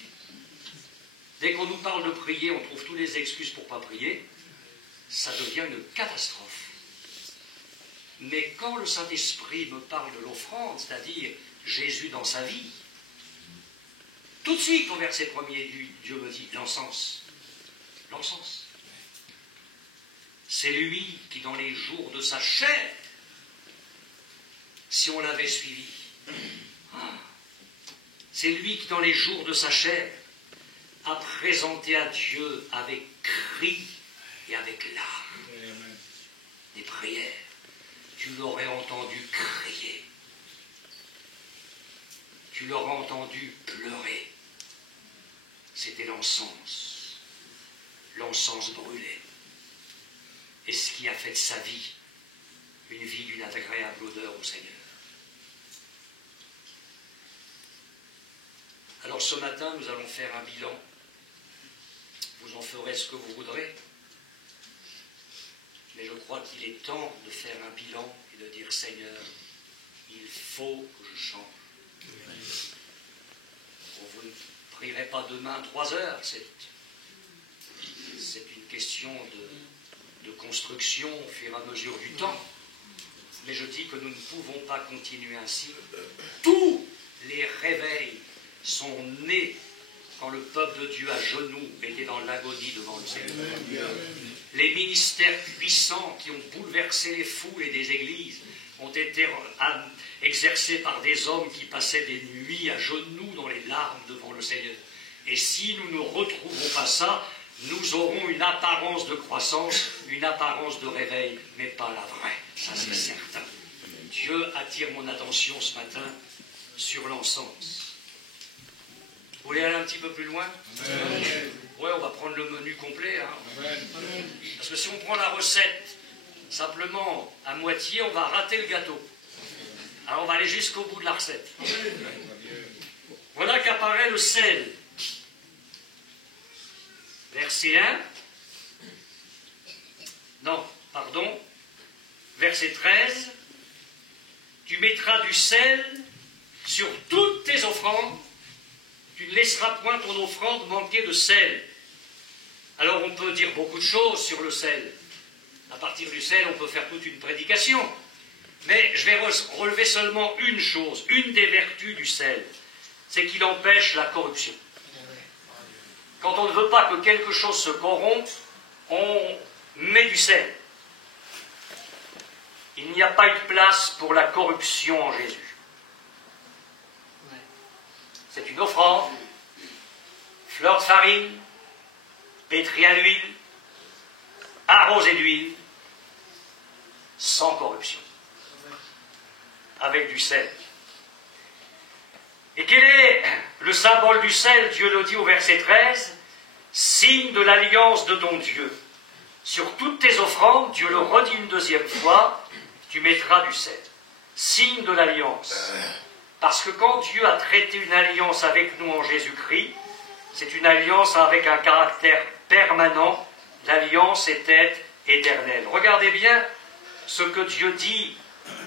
Dès qu'on nous parle de prier, on trouve toutes les excuses pour ne pas prier. Ça devient une catastrophe. Mais quand le Saint-Esprit me parle de l'offrande, c'est-à-dire Jésus dans sa vie, tout de suite au verset 1er, Dieu me dit l'encens. L'encens. C'est lui qui, dans les jours de sa chair, si on l'avait suivi, c'est lui qui, dans les jours de sa chair, a présenté à Dieu avec cris et avec larmes des prières. Tu l'aurais entendu crier. Tu l'aurais entendu pleurer. C'était l'encens. L'encens brûlait. Et ce qui a fait de sa vie une vie d'une agréable odeur au Seigneur. Alors ce matin, nous allons faire un bilan. Vous en ferez ce que vous voudrez. Mais je crois qu'il est temps de faire un bilan et de dire, Seigneur, il faut que je change. Bon, vous ne prierez pas demain 3 heures, c'est une question de construction au fur et à mesure du temps. Mais je dis que nous ne pouvons pas continuer ainsi. Tous les réveils sont nés quand le peuple de Dieu à genoux était dans l'agonie devant le Seigneur. Les ministères puissants qui ont bouleversé les foules et des églises ont été exercés par des hommes qui passaient des nuits à genoux dans les larmes devant le Seigneur. Et si nous ne retrouvons pas ça, nous aurons une apparence de croissance, une apparence de réveil, mais pas la vraie. Ça, c'est certain. Dieu attire mon attention ce matin sur l'encens. Vous voulez aller un petit peu plus loin? Oui, on va prendre le menu complet. Hein. Parce que si on prend la recette simplement à moitié, on va rater le gâteau. Alors on va aller jusqu'au bout de la recette. Voilà qu'apparaît le sel. Verset 1. Non, pardon. Verset 13. Tu mettras du sel sur toutes tes offrandes. Tu ne laisseras point ton offrande manquer de sel. Alors on peut dire beaucoup de choses sur le sel. À partir du sel, on peut faire toute une prédication. Mais je vais relever seulement une chose, une des vertus du sel. C'est qu'il empêche la corruption. Quand on ne veut pas que quelque chose se corrompe, on met du sel. Il n'y a pas eu de place pour la corruption en Jésus. C'est une offrande, fleur de farine, pétrie à l'huile, arrosée d'huile, sans corruption, avec du sel. Et quel est le symbole du sel? Dieu le dit au verset 13, signe de l'alliance de ton Dieu. Sur toutes tes offrandes, Dieu le redit une deuxième fois, tu mettras du sel. Signe de l'alliance. Parce que quand Dieu a traité une alliance avec nous en Jésus-Christ, c'est une alliance avec un caractère permanent. L'alliance était éternelle. Regardez bien ce que Dieu dit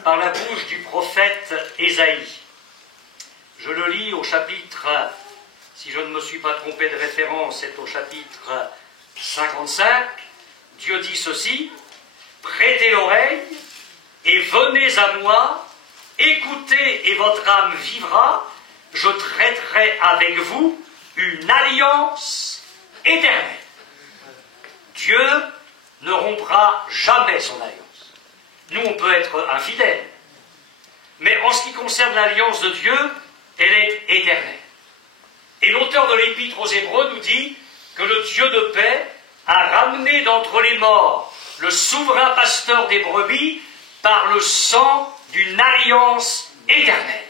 par la bouche du prophète Ésaïe. Je le lis au chapitre si je ne me suis pas trompé de référence, c'est au chapitre 55, Dieu dit ceci, « Prêtez l'oreille et venez à moi, écoutez et votre âme vivra, je traiterai avec vous une alliance éternelle. » Dieu ne rompra jamais son alliance. Nous, on peut être infidèles, mais en ce qui concerne l'alliance de Dieu, elle est éternelle. Et l'auteur de l'Épître aux Hébreux nous dit que le Dieu de paix a ramené d'entre les morts le souverain pasteur des brebis par le sang d'une alliance éternelle.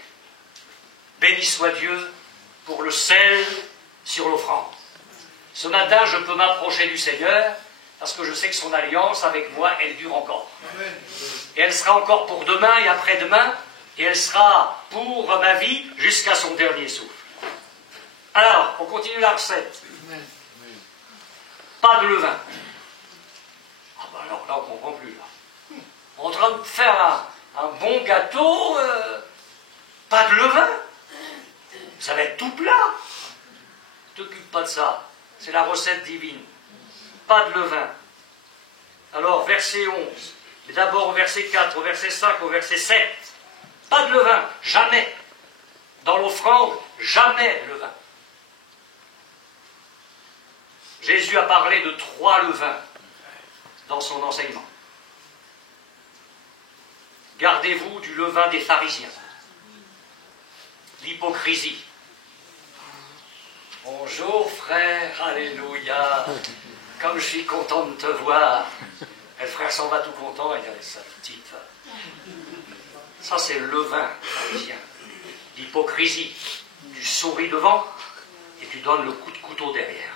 Béni soit Dieu pour le sel sur l'offrande. Ce matin, je peux m'approcher du Seigneur parce que je sais que son alliance avec moi, elle dure encore. Et elle sera encore pour demain et après-demain, et elle sera pour ma vie jusqu'à son dernier souffle. Alors, on continue la recette. Pas de levain. Ah ben alors là, on ne comprend plus. Là. On est en train de faire un bon gâteau, pas de levain. Ça va être tout plat. Ne t'occupe pas de ça. C'est la recette divine. Pas de levain. Alors, verset 11. Mais d'abord au verset 4, au verset 5, au verset 7. Pas de levain. Jamais. Dans l'offrande, jamais de levain. Jésus a parlé de 3 levains dans son enseignement. Gardez-vous du levain des pharisiens. L'hypocrisie. Bonjour frère, alléluia. Comme je suis content de te voir. Et le frère s'en va tout content, il dit ça type. Ça c'est le levain des pharisiens. L'hypocrisie. Tu souris devant et tu donnes le coup de couteau derrière.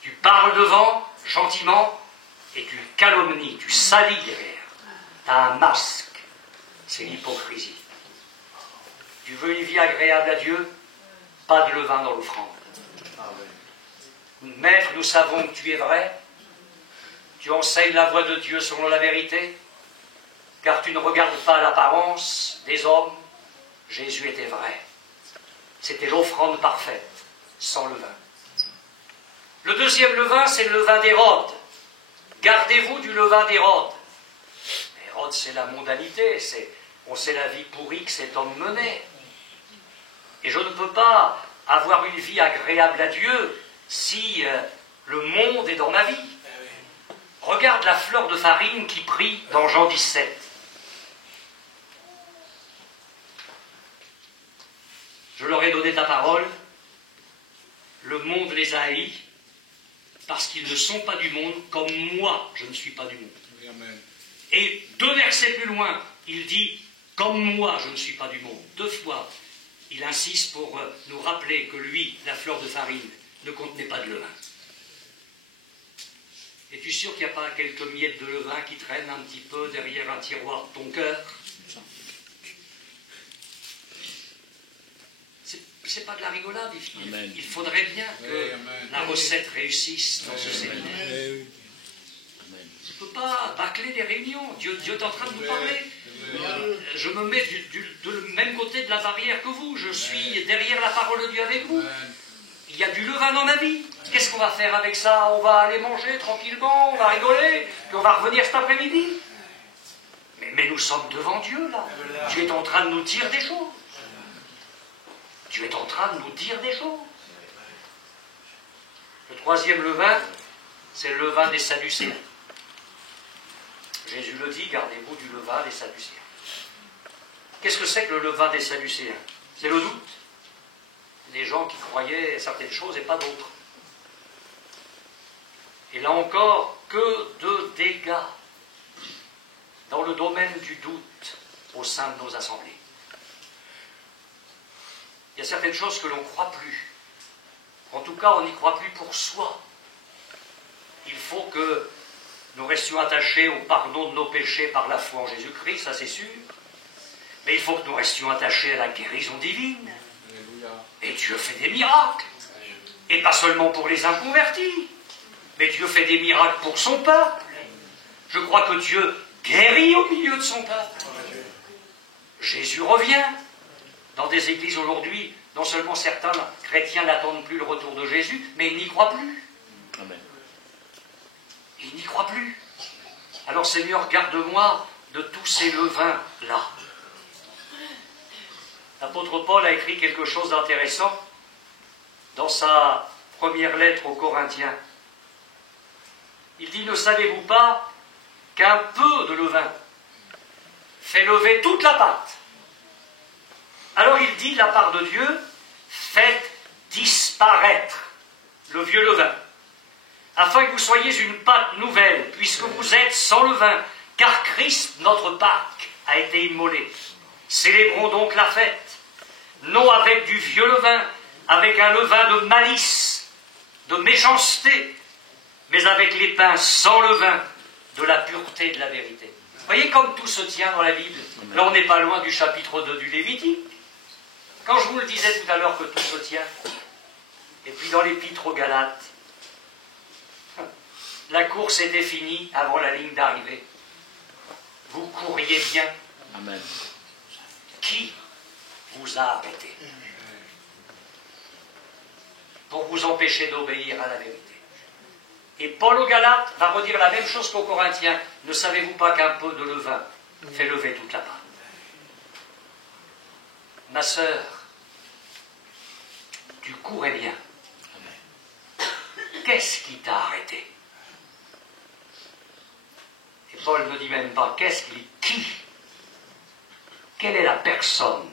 Tu parles devant, gentiment, et tu calomnies, tu salis derrière. Tu as un masque. C'est l'hypocrisie. Tu veux une vie agréable à Dieu? Pas de levain dans l'offrande. Maître, nous savons que tu es vrai. Tu enseignes la voie de Dieu selon la vérité, car tu ne regardes pas l'apparence des hommes. Jésus était vrai. C'était l'offrande parfaite, sans levain. Le deuxième levain, c'est le levain d'Hérode. Gardez-vous du levain d'Hérode. Hérode, c'est la mondanité, on sait la vie pourrie que cet homme menait. Et je ne peux pas avoir une vie agréable à Dieu si le monde est dans ma vie. Regarde la fleur de farine qui prie dans Jean 17. Je leur ai donné ta parole, le monde les a haïs, parce qu'ils ne sont pas du monde, comme moi, je ne suis pas du monde. Amen. Et 2 versets plus loin, il dit, comme moi, je ne suis pas du monde. 2 fois, il insiste pour nous rappeler que lui, la fleur de farine, ne contenait pas de levain. Es-tu sûr qu'il n'y a pas quelques miettes de levain qui traînent un petit peu derrière un tiroir de ton cœur? C'est pas de la rigolade. Il faudrait bien que la recette réussisse dans ce séminaire. Je ne peux pas bâcler des réunions. Dieu est en train de nous parler. Je me mets du même côté de la barrière que vous. Je suis derrière la parole de Dieu avec vous. Il y a du levain dans ma vie. Qu'est-ce qu'on va faire avec ça? On va aller manger tranquillement, on va rigoler, puis on va revenir cet après-midi. Mais nous sommes devant Dieu, là. Dieu est en train de nous dire des choses. Dieu est en train de nous dire des choses. Le troisième levain, c'est le levain des Sadducéens. Jésus le dit, gardez-vous du levain des Sadducéens. Qu'est-ce que c'est que le levain des Sadducéens? C'est le doute. Des gens qui croyaient certaines choses et pas d'autres. Et là encore, que de dégâts dans le domaine du doute au sein de nos assemblées. Il y a certaines choses que l'on ne croit plus. En tout cas, on n'y croit plus pour soi. Il faut que nous restions attachés au pardon de nos péchés par la foi en Jésus-Christ, ça c'est sûr. Mais il faut que nous restions attachés à la guérison divine. Et Dieu fait des miracles. Et pas seulement pour les inconvertis. Mais Dieu fait des miracles pour son peuple. Je crois que Dieu guérit au milieu de son peuple. Jésus revient. Dans des églises aujourd'hui, Non seulement certains chrétiens n'attendent plus le retour de Jésus, mais ils n'y croient plus. Amen. Ils n'y croient plus. Alors Seigneur, garde-moi de tous ces levains-là. L'apôtre Paul a écrit quelque chose d'intéressant dans sa première lettre aux Corinthiens. Il dit, ne savez-vous pas qu'un peu de levain fait lever toute la pâte? Alors il dit, de la part de Dieu, faites disparaître le vieux levain, afin que vous soyez une pâte nouvelle, puisque vous êtes sans levain, car Christ, notre Pâque, a été immolé. Célébrons donc la fête, non avec du vieux levain, avec un levain de malice, de méchanceté, mais avec les pains sans levain, de la pureté de la vérité. Vous voyez comme tout se tient dans la Bible. Là, on n'est pas loin du chapitre 2 du Lévitique. Quand je vous le disais tout à l'heure que tout se tient, et puis dans l'épître aux Galates, la course était finie avant la ligne d'arrivée. Vous couriez bien. Amen. Qui vous a arrêté pour vous empêcher d'obéir à la vérité? Et Paul aux Galates va redire la même chose qu'aux Corinthiens. Ne savez-vous pas qu'un peu de levain fait lever toute la pâte? Ma sœur, tu courais bien. Qu'est-ce qui t'a arrêté? Et Paul ne dit même pas qu'est-ce qui. Qui? Quelle est la personne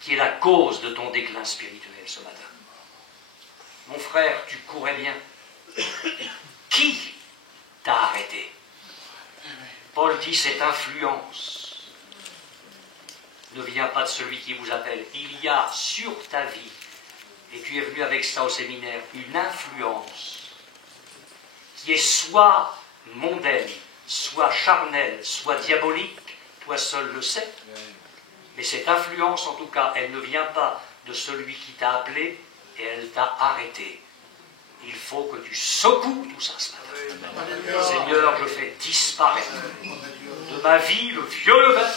qui est la cause de ton déclin spirituel ce matin? Mon frère, tu courais bien. Qui t'a arrêté? Paul dit cette influence ne vient pas de celui qui vous appelle. Il y a sur ta vie, et tu es venu avec ça au séminaire, une influence qui est soit mondaine, soit charnelle, soit diabolique, toi seul le sais. Mais cette influence, en tout cas, elle ne vient pas de celui qui t'a appelé et elle t'a arrêté. Il faut que tu secoues tout ça ce matin. Seigneur, je fais disparaître de ma vie le vieux levain.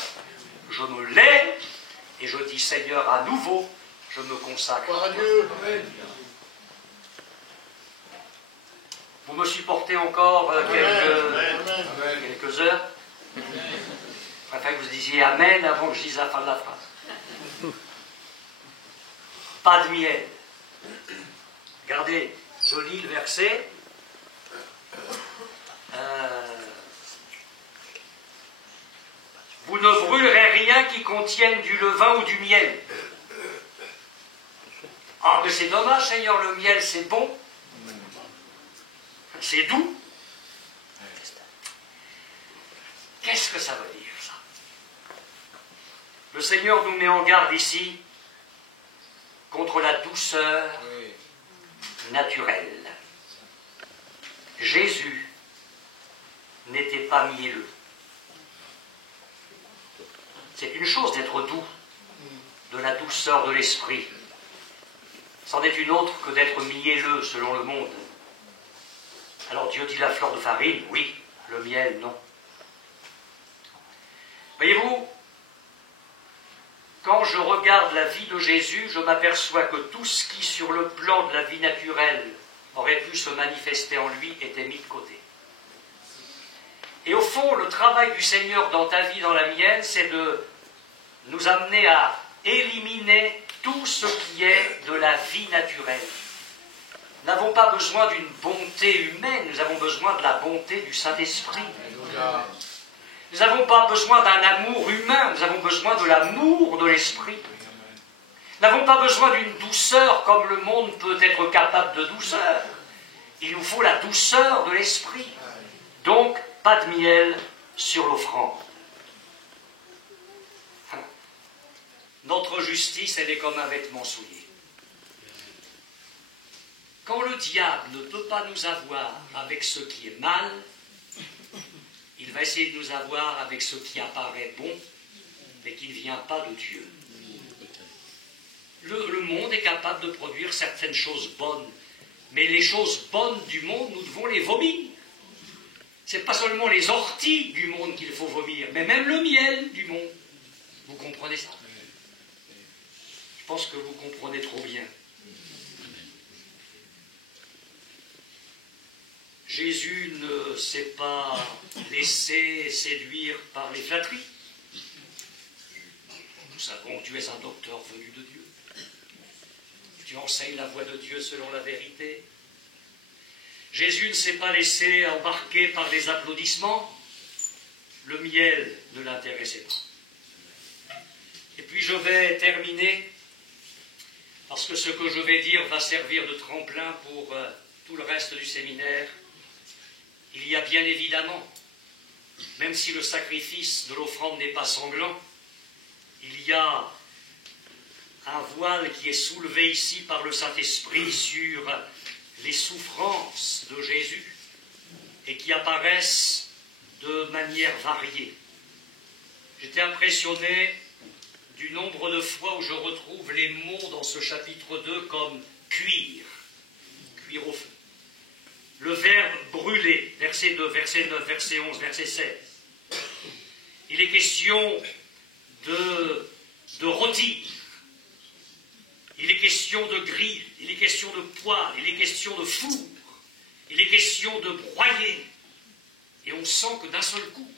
Je me lève et je dis, Seigneur, à nouveau, je me consacre à toi. Vous me supportez encore quelques heures? Je préfère que vous disiez Amen avant que je dise la fin de la phrase. Pas de miel. Regardez, je lis le verset. Vous ne brûlerez rien qui contienne du levain ou du miel. Ah, mais c'est dommage, Seigneur, le miel c'est bon. C'est doux. Qu'est-ce que ça veut dire, ça? Le Seigneur nous met en garde ici contre la douceur naturelle. Jésus n'était pas mielleux. C'est une chose d'être doux, de la douceur de l'esprit. C'en est une autre que d'être mielleux selon le monde. Alors Dieu dit la fleur de farine, oui, le miel, non. Voyez-vous, quand je regarde la vie de Jésus, je m'aperçois que tout ce qui, sur le plan de la vie naturelle, aurait pu se manifester en lui, était mis de côté. Et au fond, le travail du Seigneur dans ta vie, dans la mienne, c'est de nous amener à éliminer tout ce qui est de la vie naturelle. Nous n'avons pas besoin d'une bonté humaine, nous avons besoin de la bonté du Saint-Esprit. Nous n'avons pas besoin d'un amour humain, nous avons besoin de l'amour de l'Esprit. Nous n'avons pas besoin d'une douceur comme le monde peut être capable de douceur. Il nous faut la douceur de l'Esprit. Donc, pas de miel sur l'offrande. Notre justice, elle est comme un vêtement souillé. Quand le diable ne peut pas nous avoir avec ce qui est mal, il va essayer de nous avoir avec ce qui apparaît bon, mais qui ne vient pas de Dieu. Le monde est capable de produire certaines choses bonnes, mais les choses bonnes du monde, nous devons les vomir. Ce n'est pas seulement les orties du monde qu'il faut vomir, mais même le miel du monde. Vous comprenez ça? Je pense que vous comprenez trop bien. Jésus ne s'est pas laissé séduire par les flatteries. Nous savons que tu es un docteur venu de Dieu. Tu enseignes la voie de Dieu selon la vérité. Jésus ne s'est pas laissé embarquer par les applaudissements. Le miel ne l'intéressait pas. Et puis je vais terminer, parce que ce que je vais dire va servir de tremplin pour tout le reste du séminaire. Il y a bien évidemment, même si le sacrifice de l'offrande n'est pas sanglant, il y a un voile qui est soulevé ici par le Saint-Esprit sur les souffrances de Jésus et qui apparaissent de manière variée. J'étais impressionné du nombre de fois où je retrouve les mots dans ce chapitre 2 comme cuire, cuire au feu. Le verbe brûler, verset 2, verset 9, verset 11, verset 16. Il est question de rôtir. Il est question de grille, il est question de poêle, il est question de four, il est question de broyer. Et on sent que d'un seul coup,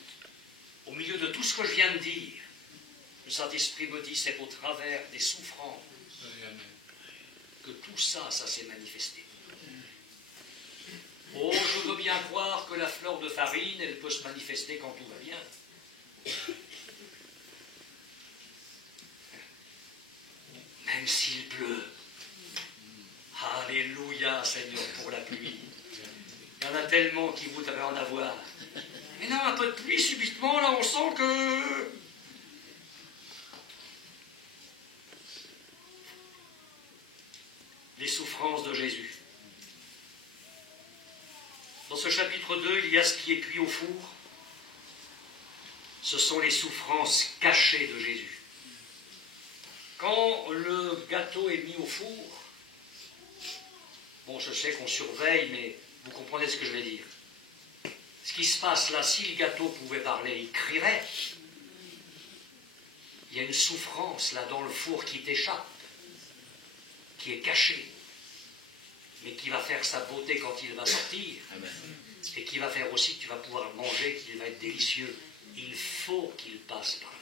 au milieu de tout ce que je viens de dire, le Saint-Esprit me dit, c'est au travers des souffrances que tout ça s'est manifesté. Oh, je veux bien croire que la fleur de farine, elle peut se manifester quand tout va bien. Même s'il pleut. Alléluia, Seigneur, pour la pluie. Il y en a tellement qui voudraient en avoir. Mais non, un peu de pluie, subitement, là, on sent que... Les souffrances de Jésus. Dans ce chapitre 2, il y a ce qui est cuit au four. Ce sont les souffrances cachées de Jésus. Quand le gâteau est mis au four, bon, je sais qu'on surveille, mais vous comprenez ce que je vais dire. Ce qui se passe là, si le gâteau pouvait parler, il crierait. Il y a une souffrance là dans le four qui t'échappe, qui est cachée, mais qui va faire sa beauté quand il va sortir. Amen. Et qui va faire aussi que tu vas pouvoir le manger, qu'il va être délicieux. Il faut qu'il passe par là.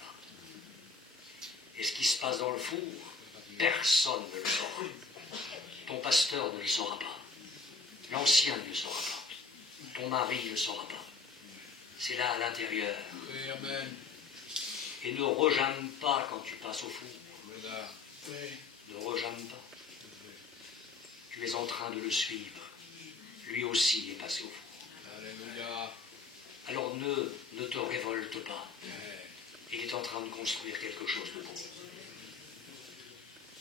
Et ce qui se passe dans le four, personne ne le saura. Ton pasteur ne le saura pas. L'ancien ne le saura pas. Ton mari ne le saura pas. C'est là à l'intérieur. Amen. Et ne rejamme pas quand tu passes au four. Ne rejamme pas. Tu es en train de le suivre. Lui aussi est passé au four. Alléluia. Alors ne te révolte pas. Il est en train de construire quelque chose de beau.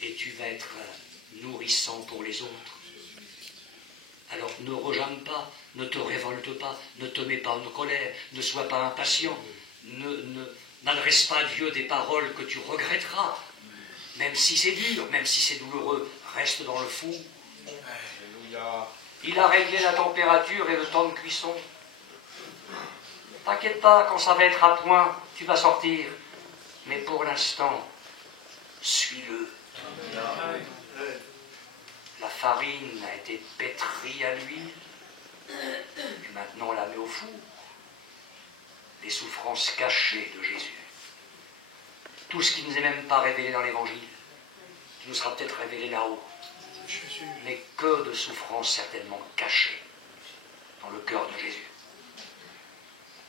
Et tu vas être nourrissant pour les autres. Alors ne rejamme pas, ne te révolte pas, ne te mets pas en colère, ne sois pas impatient, n'adresse pas à Dieu des paroles que tu regretteras. Même si c'est dur, même si c'est douloureux, reste dans le four. Il a réglé la température et le temps de cuisson. T'inquiète pas, quand ça va être à point, tu vas sortir. Mais pour l'instant, suis-le. La farine a été pétrie à l'huile, et maintenant on la met au four. Les souffrances cachées de Jésus. Tout ce qui ne nous est même pas révélé dans l'Évangile, qui nous sera peut-être révélé là-haut, mais que de souffrances certainement cachées dans le cœur de Jésus.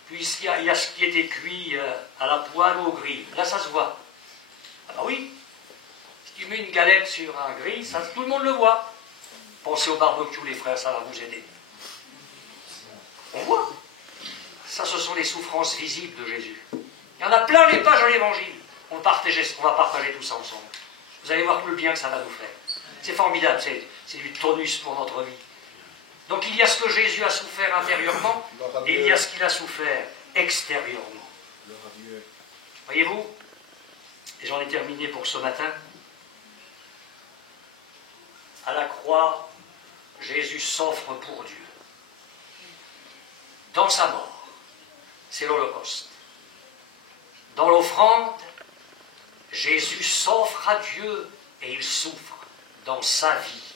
Puisqu'il y a ce qui était cuit à la poêle ou au grill. Là, ça se voit. Ah bah oui. Si tu mets une galette sur un grill, ça, tout le monde le voit. Pensez au barbecue, les frères, ça va vous aider. On voit. Ça, ce sont les souffrances visibles de Jésus. Il y en a plein les pages dans l'Évangile. On va partager tout ça ensemble. Vous allez voir tout le bien que ça va nous faire. C'est formidable, c'est du tonus pour notre vie. Donc il y a ce que Jésus a souffert intérieurement et il y a ce qu'il a souffert extérieurement. Voyez-vous, et j'en ai terminé pour ce matin, à la croix, Jésus s'offre pour Dieu. Dans sa mort, c'est l'Holocauste. Dans l'offrande, Jésus s'offre à Dieu et il souffre dans sa vie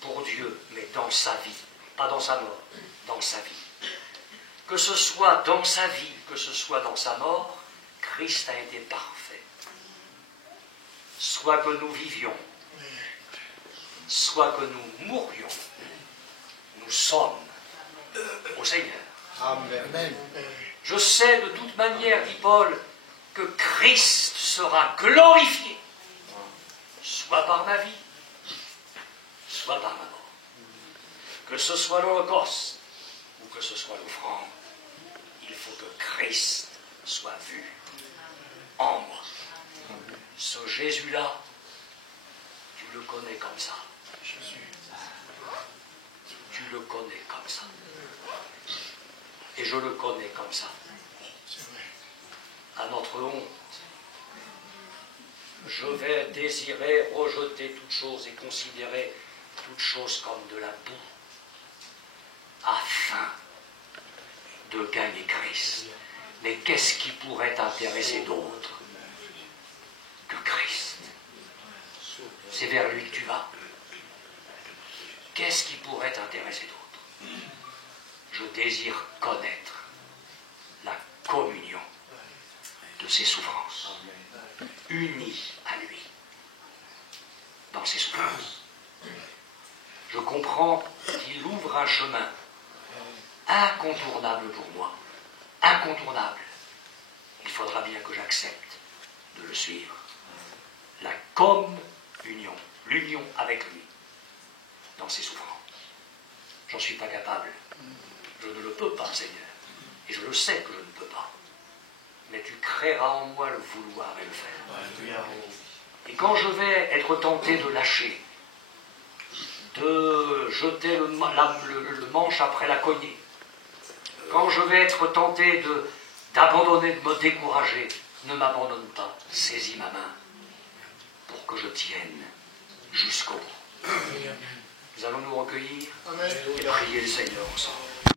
pour Dieu, mais dans sa vie, pas dans sa mort, dans sa vie. Que ce soit dans sa vie, que ce soit dans sa mort, Christ a été parfait. Soit que nous vivions, soit que nous mourions, nous sommes au Seigneur. Amen. Je sais de toute manière, dit Paul, que Christ sera glorifié, soit par ma vie, soit par ma mort. Que ce soit l'Holocauste ou que ce soit l'offrande, il faut que Christ soit vu en moi. Ce Jésus-là, tu le connais comme ça. Tu le connais comme ça. Et je le connais comme ça. À notre honte, je vais désirer rejeter toute chose et considérer toute chose comme de la boue, afin de gagner Christ. Mais qu'est-ce qui pourrait intéresser d'autres que Christ? C'est vers lui que tu vas. Qu'est-ce qui pourrait t'intéresser d'autre? Je désire connaître la communion de ses souffrances, uni à lui dans ses souffrances. Je comprends qu'il ouvre un chemin incontournable pour moi, incontournable. Il faudra bien que j'accepte de le suivre. La communion, l'union avec lui dans ses souffrances. J'en suis pas capable. Je ne le peux pas, Seigneur. Et je le sais que je ne peux pas. Mais tu créeras en moi le vouloir et le faire. Et quand je vais être tenté de lâcher, de jeter le manche après la cognée, quand je vais être tenté d'abandonner, de me décourager, ne m'abandonne pas. Saisis ma main pour que je tienne jusqu'au bout. Nous allons nous recueillir et prier le Seigneur ensemble.